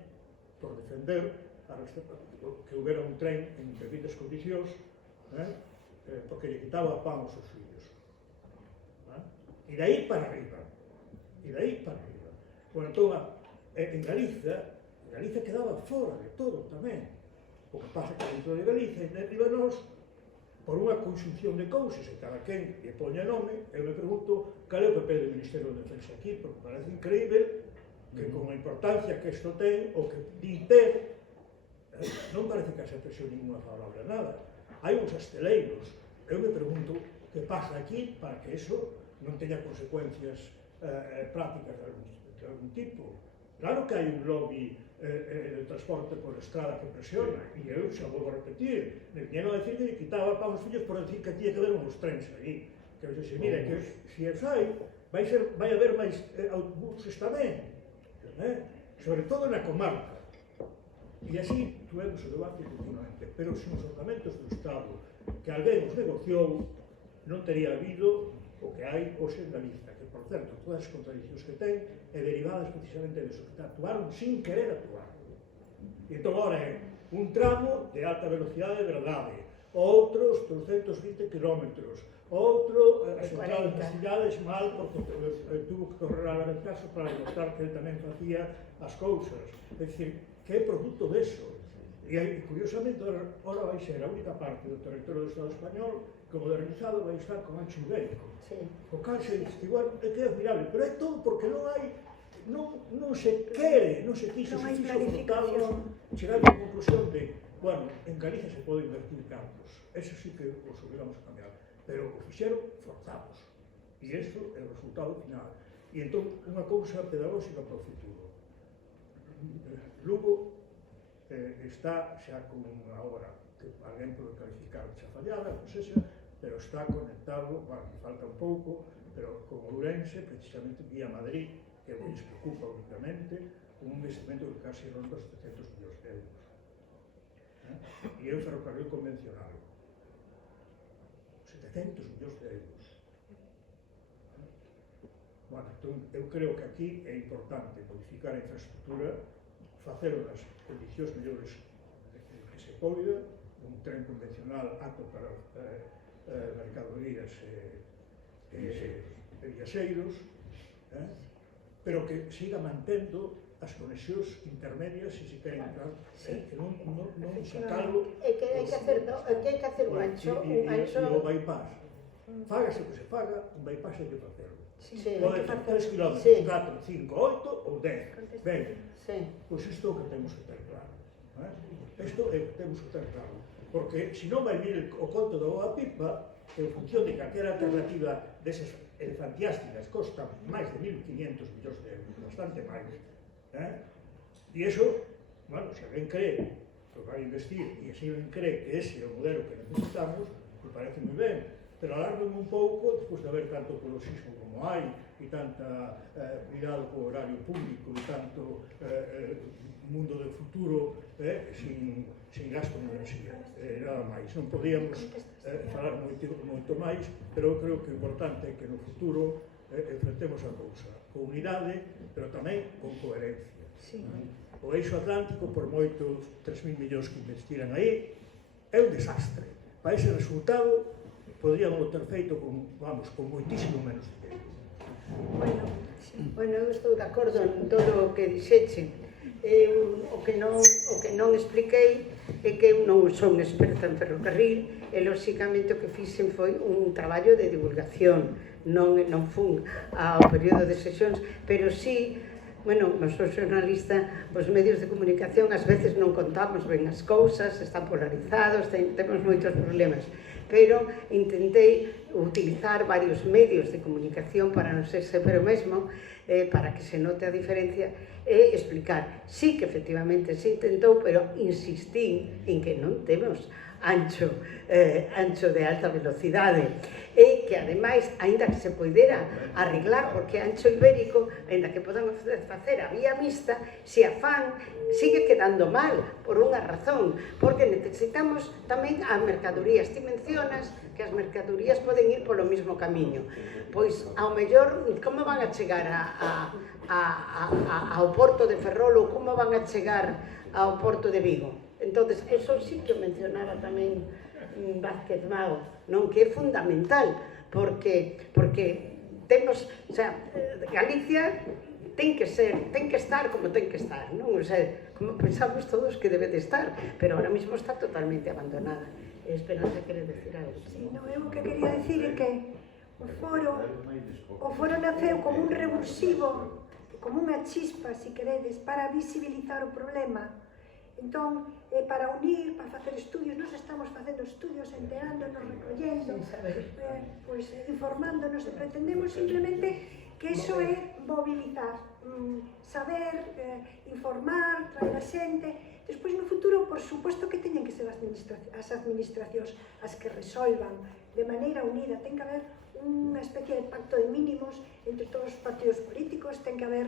por defender que houbera un tren en imperdibles condicións, porque lle quitaba pan aos seus fillos. E de aí para arriba. Bueno, entón, en Galicia quedaba fora de todo tamén. O que pasa que dentro de Galicia, e arriba nós, por unha conxunción de cousas, e cada quen lle poña nome, eu me pregunto cal é o papel do Ministerio de Defensa aquí, porque parece increíble que con a importancia que isto ten, o que din ter, non parece que haxa presión ninguna favorable a nada. Hai uns asteleiros. Eu me pregunto que pasa aquí para que eso non teña consecuencias prácticas de algún tipo. Claro que hai un lobby de transporte por estrada que presiona, e eu xa vou a repetir, me viñeron a decir que lle quitaba pan aos fillos por decir que tiña que haber uns trens aí. Que eu dixo, mira, que se os hai, vai haber máis autobuses tamén, sobre todo na comarca. E así tuvemos o debate continuamente, pero se os ordenamentos do Estado que alguén os negociou, non tería habido o que hai hoxe en Galicia, que, por certo, todas as contradicións que ten é derivadas precisamente de eso, que actuaron sin querer actuar. E entón, agora é un tramo de alta velocidade de verdade, outros 220 km, outro as entradas das cidades mal, porque tuvo que correr a la caso para demostrar que ele tamén facía as cousas. É dicir, que é produto deso. E, curiosamente, ahora vai ser a única parte do territorio do Estado español que modernizado vai estar con ancho ibérico. O cal se dice, igual, é que é admirable, pero é todo porque non hai non se quere, non se quixo, Non se hai fixo planificación. forzado, chegar a conclusión de, bueno, en Galicia se pode invertir cartos, eso sí que os obligamos a cambiar, pero o fixeron forzados, e isto é o resultado final. E entón, unha cousa pedagóxica para o futuro. Lugo está xa con unha obra que alguén pode calificar xa fallada, non sexa, pero está conectado, bueno, falta un pouco, pero con Ourense, precisamente vía Madrid, que lles preocupa únicamente, un investimento que casi ronda os 700 millóns de euros. E é un ferrocarril convencional. 700 millóns de euros. Bueno, entón, eu creo que aquí é importante modificar a infraestructura, facer as condicións mellores que se poida, un tren convencional apto para mercadorías e viaxeiros, pero que siga mantendo as conexións intermedias se queren entrar, que non sacalo. É que hai que hacer un ancho. E o bypass. Fágase o que se faga, un bypass hai que facelo. Pode ter 3 km, 4, 5, 8 ou 10. Ben, pois isto é o que temos que ter claro. Isto é o que temos que ter claro. Porque se non vai vir o conto da boa pipa, en función de calquera alternativa desas elefantiásticas costa máis de 1.500 millóns de euros, bastante máis. E iso, bueno, se alguén cree que vai investir e se alguén cree que ese é o modelo que necesitamos, pues parece moi ben, pero alarguen un pouco, despois de haber tanto colosismo como hai, e tanta cuidado co horario público, e tanto mundo do futuro sin gasto de enerxía, nada máis. Non podíamos falar moito máis, pero eu creo que o importante é que no futuro enfrentemos a cousa con unidade, pero tamén con coherencia. O eixo atlántico, por moitos 3.000 millóns que investiran aí, é un desastre. Para ese resultado, podríamos ter feito con moitísimo menos dinero. Bueno, eu estou de acordo en todo o que dixeche. O que non expliquei é que eu non sou unha experta en ferrocarril e, lóxicamente, o que fixen foi un traballo de divulgación, non fun ao período de sesións, pero sí, bueno, non sou xornalista, os medios de comunicación ás veces non contamos ben as cousas, están polarizados, temos moitos problemas, pero intentei utilizar varios medios de comunicación para non ser sempre o mesmo, para que se note a diferencia e explicar. Sí que efectivamente se intentou, pero insistí en que non temos ancho de alta velocidade e que ademais, aínda que se poidera arreglar, porque ancho ibérico, aínda que podamos facer a vía mixta, se a fan sigue quedando mal por unha razón, porque necesitamos tamén as mercadorías. Ti mencionas que as mercadorías poden ir polo mesmo camiño, pois ao mellor como van a chegar ao porto de Ferrol ou como van a chegar ao porto de Vigo. Entonces, eso sí que mencionaba tamén Vázquez Mao, non, que é fundamental, porque temos, o sea, Galicia ten que estar como ten que estar, non? O sea, como pensamos todos que debe de estar, pero ahora mismo está totalmente abandonada. Esperanza, quere decir algo? Sí, non, eu o que quería decir é que o foro naceu como un revulsivo, como unha chispa, se queredes, para visibilizar o problema. Entón, para unir, para facer estudios, nós estamos facendo estudios, enterándonos, recollendo, informándonos, e pretendemos simplemente que iso é mobilizar, saber, informar, traer a xente. Despois, no futuro, por suposto que teñen que ser as administracións as que resolvan de maneira unida. Ten que haber unha especie de pacto de mínimos entre todos os partidos políticos, ten que haber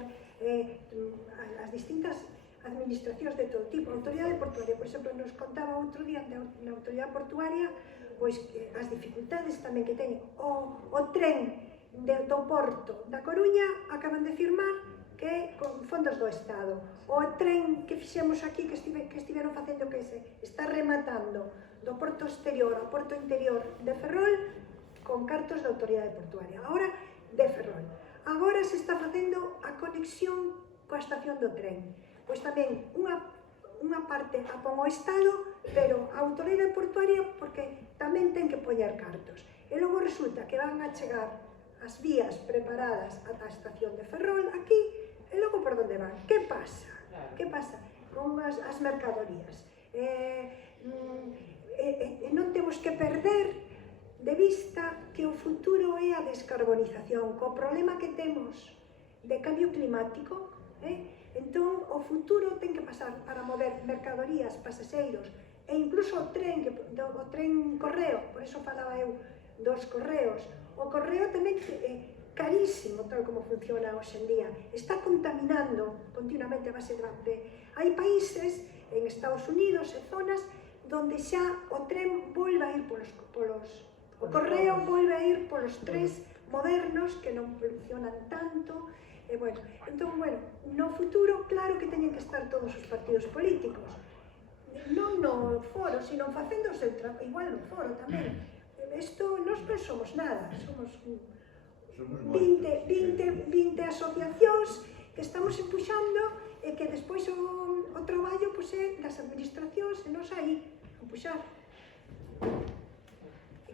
as distintas administracións de todo tipo. A autoridade portuaria, por exemplo, nos contaba outro día na autoridade portuaria pois as dificultades tamén que teñen. O tren do Porto da Coruña acaban de firmar que con fondos do Estado. O tren que fixemos aquí, que estiveron facendo, que se está rematando do Porto Exterior ao Porto Interior de Ferrol con cartos da autoridade portuaria. Agora de Ferrol. Agora se está facendo a conexión coa estación do tren. Pois tamén unha parte a pon o Estado, pero a autoridade portuaria porque tamén ten que poñer cartos. E logo resulta que van a chegar as vías preparadas ata a estación de Ferrol aquí, E logo por onde van? Que pasa? Que pasa con as mercadorías? Non temos que perder de vista que o futuro é a descarbonización, co problema que temos de cambio climático, entón o futuro ten que pasar para mover mercadorías, pasaxeiros e incluso o tren correo, por eso falaba eu dos correos. O correo tamén é carísimo tal como funciona hoxe en día, está contaminando continuamente a base de... Hai países, en Estados Unidos e zonas, donde xa o tren volve a ir o correo volve a ir polos tres modernos que non funcionan tanto. Entón, no futuro, claro que teñen que estar todos os partidos políticos, non no foro, sino facendo o seu traballo, igual no foro tamén. Nós non somos nada, somos 20 asociacións que estamos empuxando e que despois o traballo é das administracións e nos aí empuxar.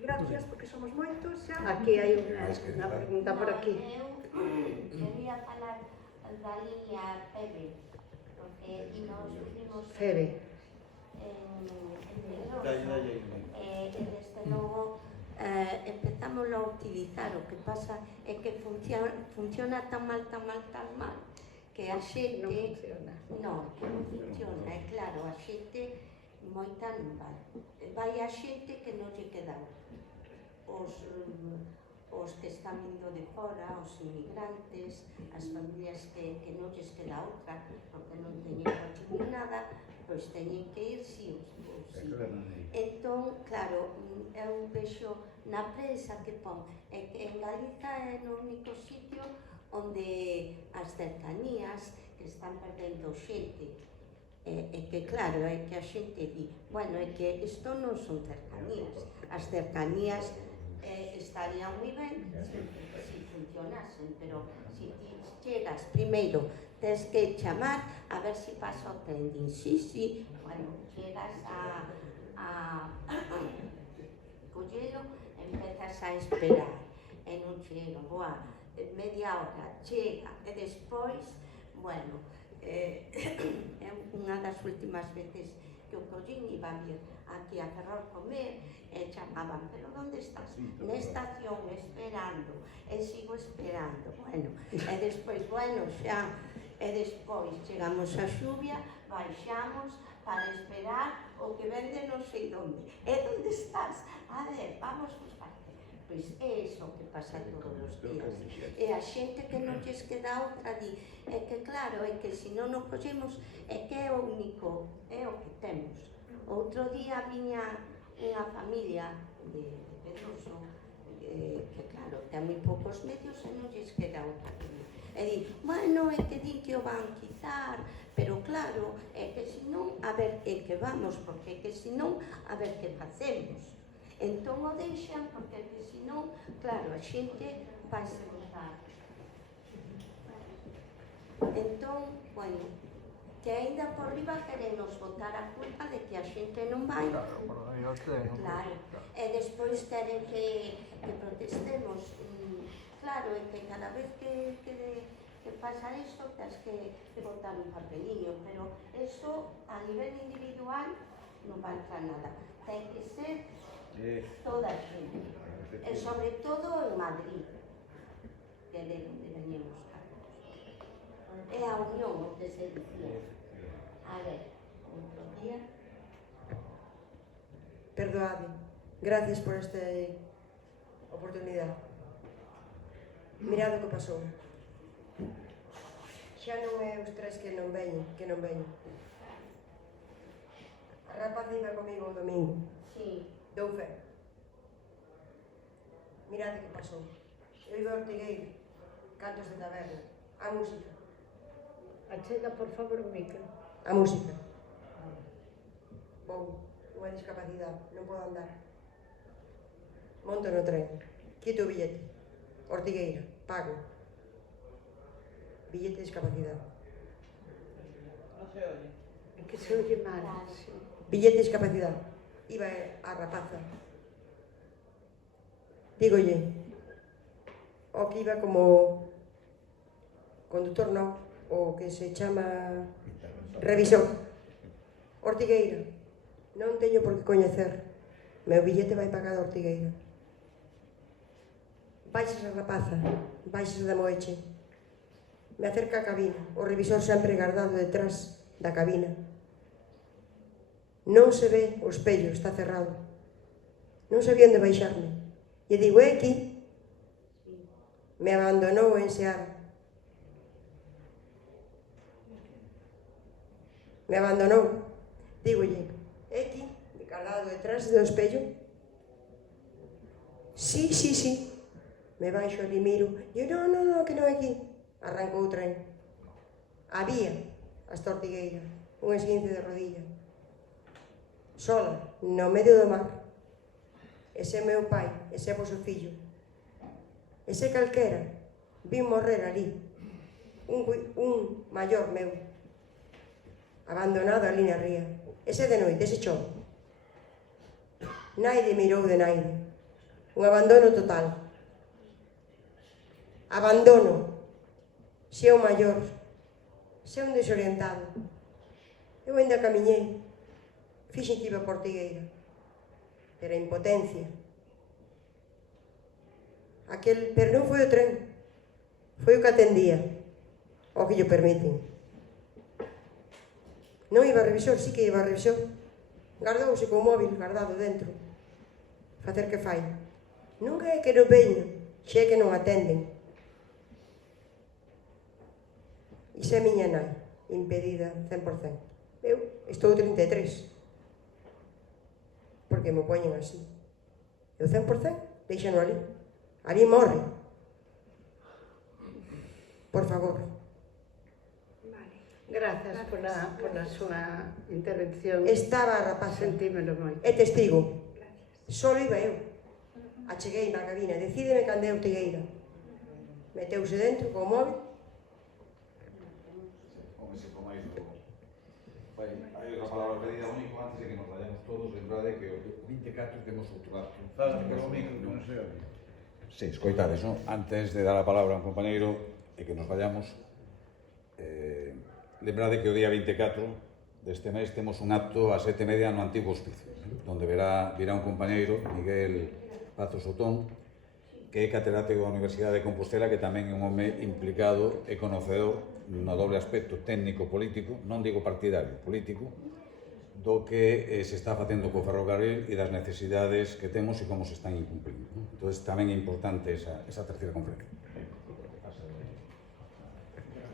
Gracias, porque somos moitos xa. Aquí hai unha pregunta por aquí. Eu quería falar da línea FEBE, porque nos vivimos Febe. en Pedroso, e desde logo empezamos a utilizar. O que pasa é que funciona tan mal, que a xente... Non funciona, é claro, a xente moita non vai. Vai a xente que non lle queda os que están vindo de fora, os inmigrantes, as familias que non lles queda outra, porque non teñen coche ni nada, pois teñen que ir sí ou sí. Entón, claro, eu vexo na prensa que pon, que en Galiza é no único sitio onde as cercanías que están perdendo xente. E que claro, é que a xente di, bueno, é que isto non son cercanías, as cercanías estarían moi ben se funcionasen, pero se ti chegas primeiro, tens que chamar a ver se pasa o tren, sí, bueno, chegas a collelo, empezas a esperar e non chega, media hora, chega, e despois, bueno, é unha das últimas veces que o collín iba a vir aquí a Ferrol comer e chamaban, pero onde estás? Na estación esperando, e sigo esperando, bueno, e despois, despois chegamos a xuvia, baixamos para esperar o que vende non sei onde. E onde estás? A ver, vamos buscarte. Pois é iso que pasa todos os días. E a xente que non lles queda outra di, é que claro, é que se non nos collemos, é que é o único, é o que temos. Outro día viña unha familia de Pedroso, que claro, ten moi poucos medios e non lles queda outra. E di, bueno, é que din que o van quitar, pero claro, é que se non, a ver en que vamos, porque é que se non, a ver que facemos. Entón o deixan, porque que se non, claro, a xente vai se botar. Entón, bueno, que aínda por riba queremos botar a culpa de que a xente non vai. Claro, e despois queren que protestemos. Claro, é que cada vez que pasa isto, tens que botar un papeliño, pero eso a nivel individual non vai entrar nada. Ten que ser toda a xente, e sobre todo en Madrid, que é de onde veñemos Carlos. É a unión o que se dicía. A ver, outro día. Perdoade, gracias por esta oportunidade. Mirad o que pasou. Xa non é os tres que non veñen. A rapaza iba comigo o domingo. Sí. Dou fe. Mirad o que pasou. Eu iba ao Ortigueiro, cantos de taberna, a música. Achega, por favor, o micro. A música. Vou, unha discapacidade, non podo andar. Monto no tren, quito o billete. Ortigueira, pago. Billete de discapacidade. É que se oye mal. Billete de discapacidade. Iba a rapaza. Dígolle, o que iba como conductor non, o que se chama revisor. Ortigueira, non teño por que coñecer. Meu billete vai pagado a Ortigueira. Baixas a rapaza, baixas da Moeche. Me acerca a cabina, o revisor sempre guardado detrás da cabina. Non se ve o espello, está cerrado. Non sabía onde baixarme. E digo, é aquí. Me abandonou en Seara. Me abandonou. Dígolle, é aquí, guardado detrás do espello. Sí. Me baixo ali, miro. E eu, non, que non é aquí. Arrancou o tren. Había hasta Ortigueira, un esguince de rodilla. Sola, no medio do mar. Ese é meu pai, ese é vosso fillo. Ese calquera, vin morrer ali. Un maior meu. Abandonado ali na ría. Ese de noite, ese chove. Naide mirou de naide. Un abandono total. Abandono. Se é un maior, se é un desorientado. Eu ainda camiñei, fixen que iba a Ortigueira, pero a impotencia. Pero non foi o tren, foi o que atendía, o que lle permiten. Non iba a revisor, sí que iba a revisor. Gardouse co móvil guardado dentro. Facer que fai. Non é que non veño, xe que non atenden. E se a miña nai, impedida 100%. Eu estou 33. Porque me poñen así. Eu 100%, deixano ali. Ali morre. Por favor. Gracias pola súa intervención. Estaba a rapaza. Sentímelo moito. É testigo. Solo iba eu. Acheguei na cabina. Decídeme cando é Ortigueira. Meteuse dentro co móvil. Hai unha palabra pedida único antes de que nos vayamos todos, lembrade que o 24 temos outro acto. Sí, escoitades, non? Antes de dar a palabra a un compañeiro e que nos vayamos, lembrade que o día 24 deste mes temos un acto a 7:30 no antigo hospicio, onde virá un compañeiro, Miguel Pazos Otón, que é catedrático da Universidade de Compostela, que tamén é un home implicado e conocedor no doble aspecto técnico-político, non digo partidario, político, do que se está facendo co ferrocarril e das necesidades que temos e como se están incumplindo. Entón, tamén é importante esa terceira conferencia.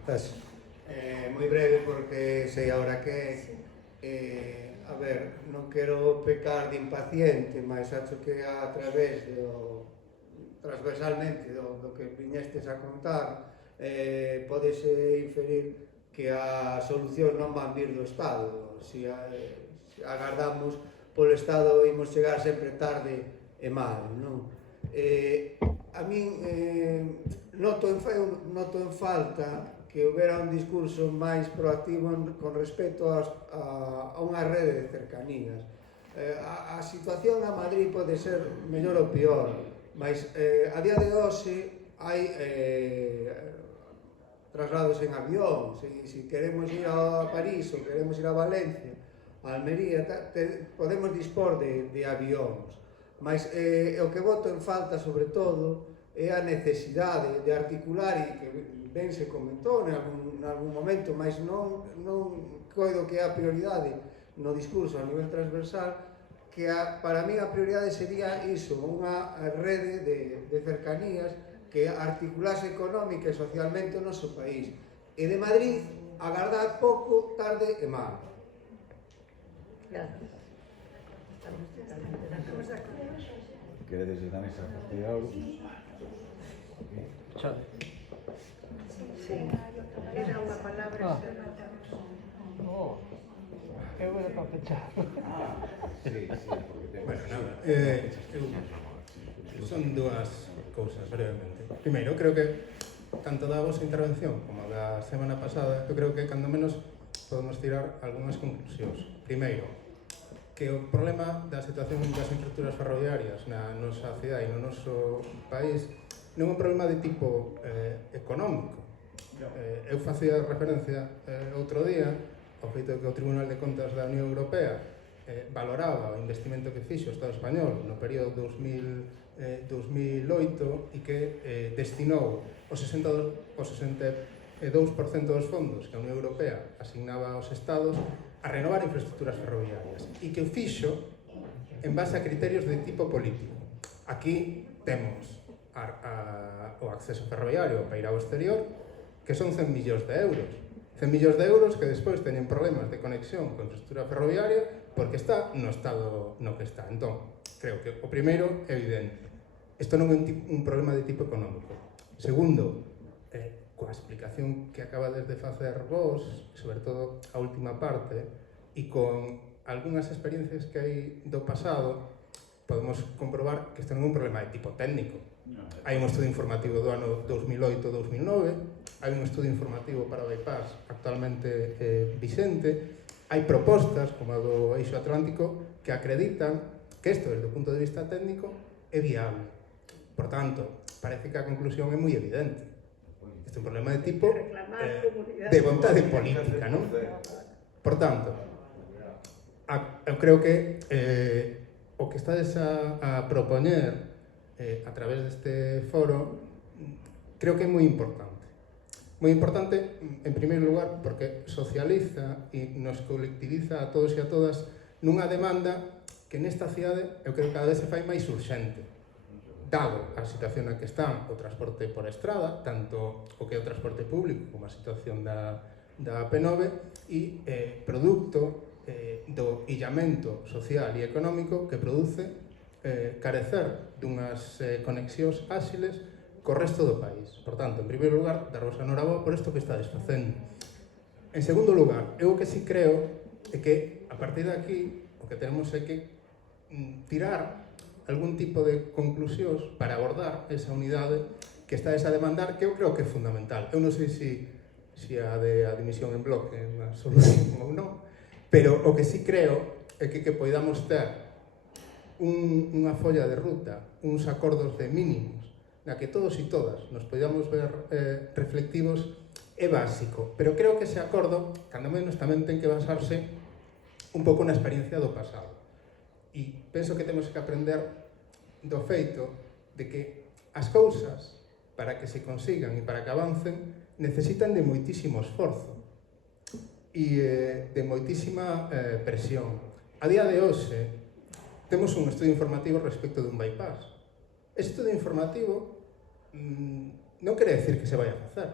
Gracias. Moi breve porque sei agora que a ver, non quero pecar de impaciente, mas acho que a través transversalmente do que viñestes a contar podese inferir que a solución non van vir do Estado. Se agardamos polo Estado imos chegar sempre tarde e mal, non? A min noto en falta que houbera un discurso máis proactivo con respecto a unha rede de cercanías. A situación a Madrid pode ser mellor ou pior, mas a día de hoxe hai traslados en avión. Se queremos ir a París ou queremos ir a Valencia, a Almería, podemos dispor de avións. Mas o que boto en falta, sobre todo, é a necesidade de articular, e que ben se comentou en algún momento, mas non coido que é a prioridade no discurso a nivel transversal, que para mí a prioridade sería iso, unha rede de cercanías que articulase económica e socialmente o noso país. E de Madrid, agardar pouco, tarde e mal. Gracias. Queredes ir a mesa a fastidiar algo? Sí. Era unha palabra. Eu era para pechar. Bueno, nada, son dúas cousas, brevemente. Primeiro, creo que tanto da vosa intervención como da semana pasada, eu creo que cando menos podemos tirar algunhas conclusións. Primeiro, que o problema da situación das infraestructuras ferroviarias na nosa cidade e no noso país non é un problema de tipo económico, Eu facía referencia outro día ao feito de que o Tribunal de Contas da Unión Europea valoraba o investimento que fixo o Estado español no período 2008 e que destinou o 62% dos fondos que a Unión Europea asignaba aos Estados a renovar infraestructuras ferroviarias e que o fixo en base a criterios de tipo político. Aquí temos o acceso ferroviario para ir ao exterior, que son 100 millóns de euros. 100 millóns de euros que despois teñen problemas de conexión con infraestructura ferroviaria porque está no estado no que está. Entón, creo que o primeiro é evidente. Isto non é un problema de tipo económico. Segundo, coa explicación que acabades de facer vos, sobre todo a última parte, e con algunhas experiencias que hai do pasado, podemos comprobar que isto non é un problema de tipo técnico. Hai un estudo informativo do ano 2008-2009, hai un estudo informativo para o bypass actualmente vixente, hai propostas como a do Eixo Atlántico que acreditan que isto, desde o punto de vista técnico, é viable. Por tanto, parece que a conclusión é moi evidente. Isto é un problema de tipo de vontade política, non? Por tanto, eu creo que o que estades a propoñer a través deste foro creo que é moi importante. Moi importante, en primeiro lugar, porque socializa e nos colectiviza a todos e a todas nunha demanda que nesta cidade eu creo que cada vez se fai máis urxente. Dado a situación na que están o transporte por estrada, tanto o que é o transporte público como a situación da P9 e produto do illamento social e económico que produce carecer dunhas conexións áxiles co resto do país. Por tanto, en primeiro lugar, darvos a enhoraboa por isto que estades facendo. En segundo lugar, eu o que si creo é que a partir de aquí o que tenemos é que tirar algún tipo de conclusións para abordar esa unidade que estades a demandar, que eu creo que é fundamental. Eu non sei se a de admisión en bloque é unha solución ou non, pero o que sí creo é que poidamos ter unha folla de ruta, uns acordos de mínimos, na que todos e todas nos podamos ver reflectivos, é básico. Pero creo que ese acordo, cando menos, tamén ten que basarse un pouco na experiencia do pasado. E penso que temos que aprender do feito de que as cousas, para que se consigan e para que avancen, necesitan de moitísimo esforzo e de moitísima presión. A día de hoxe, temos un estudio informativo respecto dun bypass. Este estudio informativo non quere decir que se vai a facer.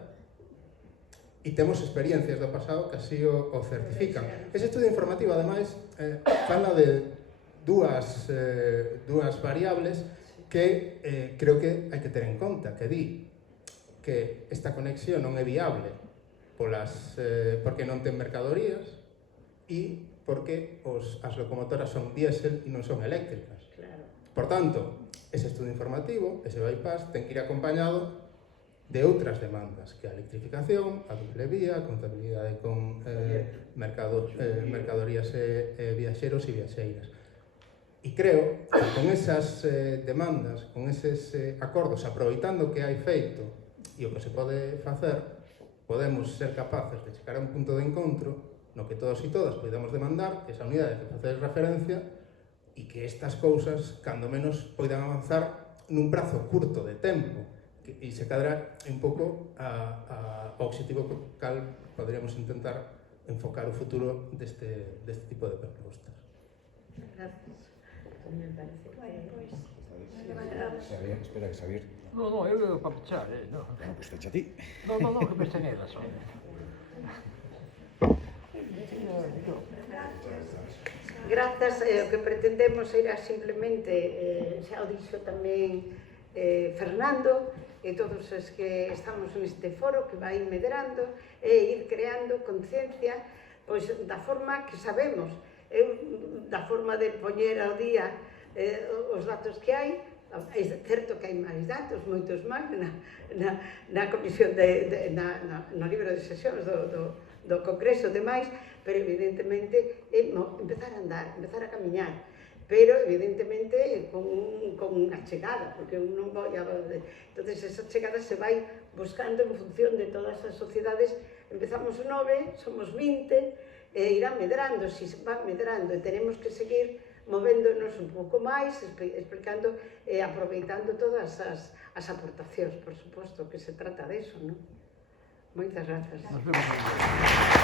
E temos experiencias do pasado que así o certifican. Ese estudio informativo, ademais, fala de dúas variables que creo que hai que ter en conta, que di que esta conexión non é viable porque non ten mercadorías e porque as locomotoras son diésel e non son eléctricas. Por tanto, ese estudo informativo, ese bypass, ten que ir acompañado de outras demandas, que a electrificación, a doble vía, a contabilidade con mercadorías e viaxeros e viaxeiras. E creo que con esas demandas, con eses acordos, aproveitando que hai feito e o que se pode facer, podemos ser capaces de chegar a un punto de encontro no que todos e todas podemos demandar esa unidade que facedes referencia e que estas cousas, cando menos, poidan avanzar nun prazo curto de tempo e se cadra un pouco ao objetivo co cal poderíamos intentar enfocar o futuro deste tipo de propostas. Gracias. Me parece que... Xavier, espera que Xavier... No, eu para pechar, no. Bueno, pues fecha ti. No, que peche nela, só. Grazas, o que pretendemos era simplemente, xa o dixo tamén Fernando, e todos os que estamos neste foro, que vai medrando, e ir creando conciencia, pois, da forma que sabemos, da forma de poñer ao día os datos que hai. É certo que hai máis datos, moitos máis, na comisión, no libro de sesións do Congreso e demais, pero evidentemente é empezar a andar, empezar a camiñar. pero evidentemente con unha chegada, porque un non vai a... Entonces esa chegada se vai buscando en función de todas as sociedades. Empezamos 9, somos 20, e irán medrando, si se van medrando, e tenemos que seguir movéndonos un pouco máis, explicando e aproveitando todas as aportacións, por suposto, que se trata de eso, non? Moitas grazas. Nos vemos.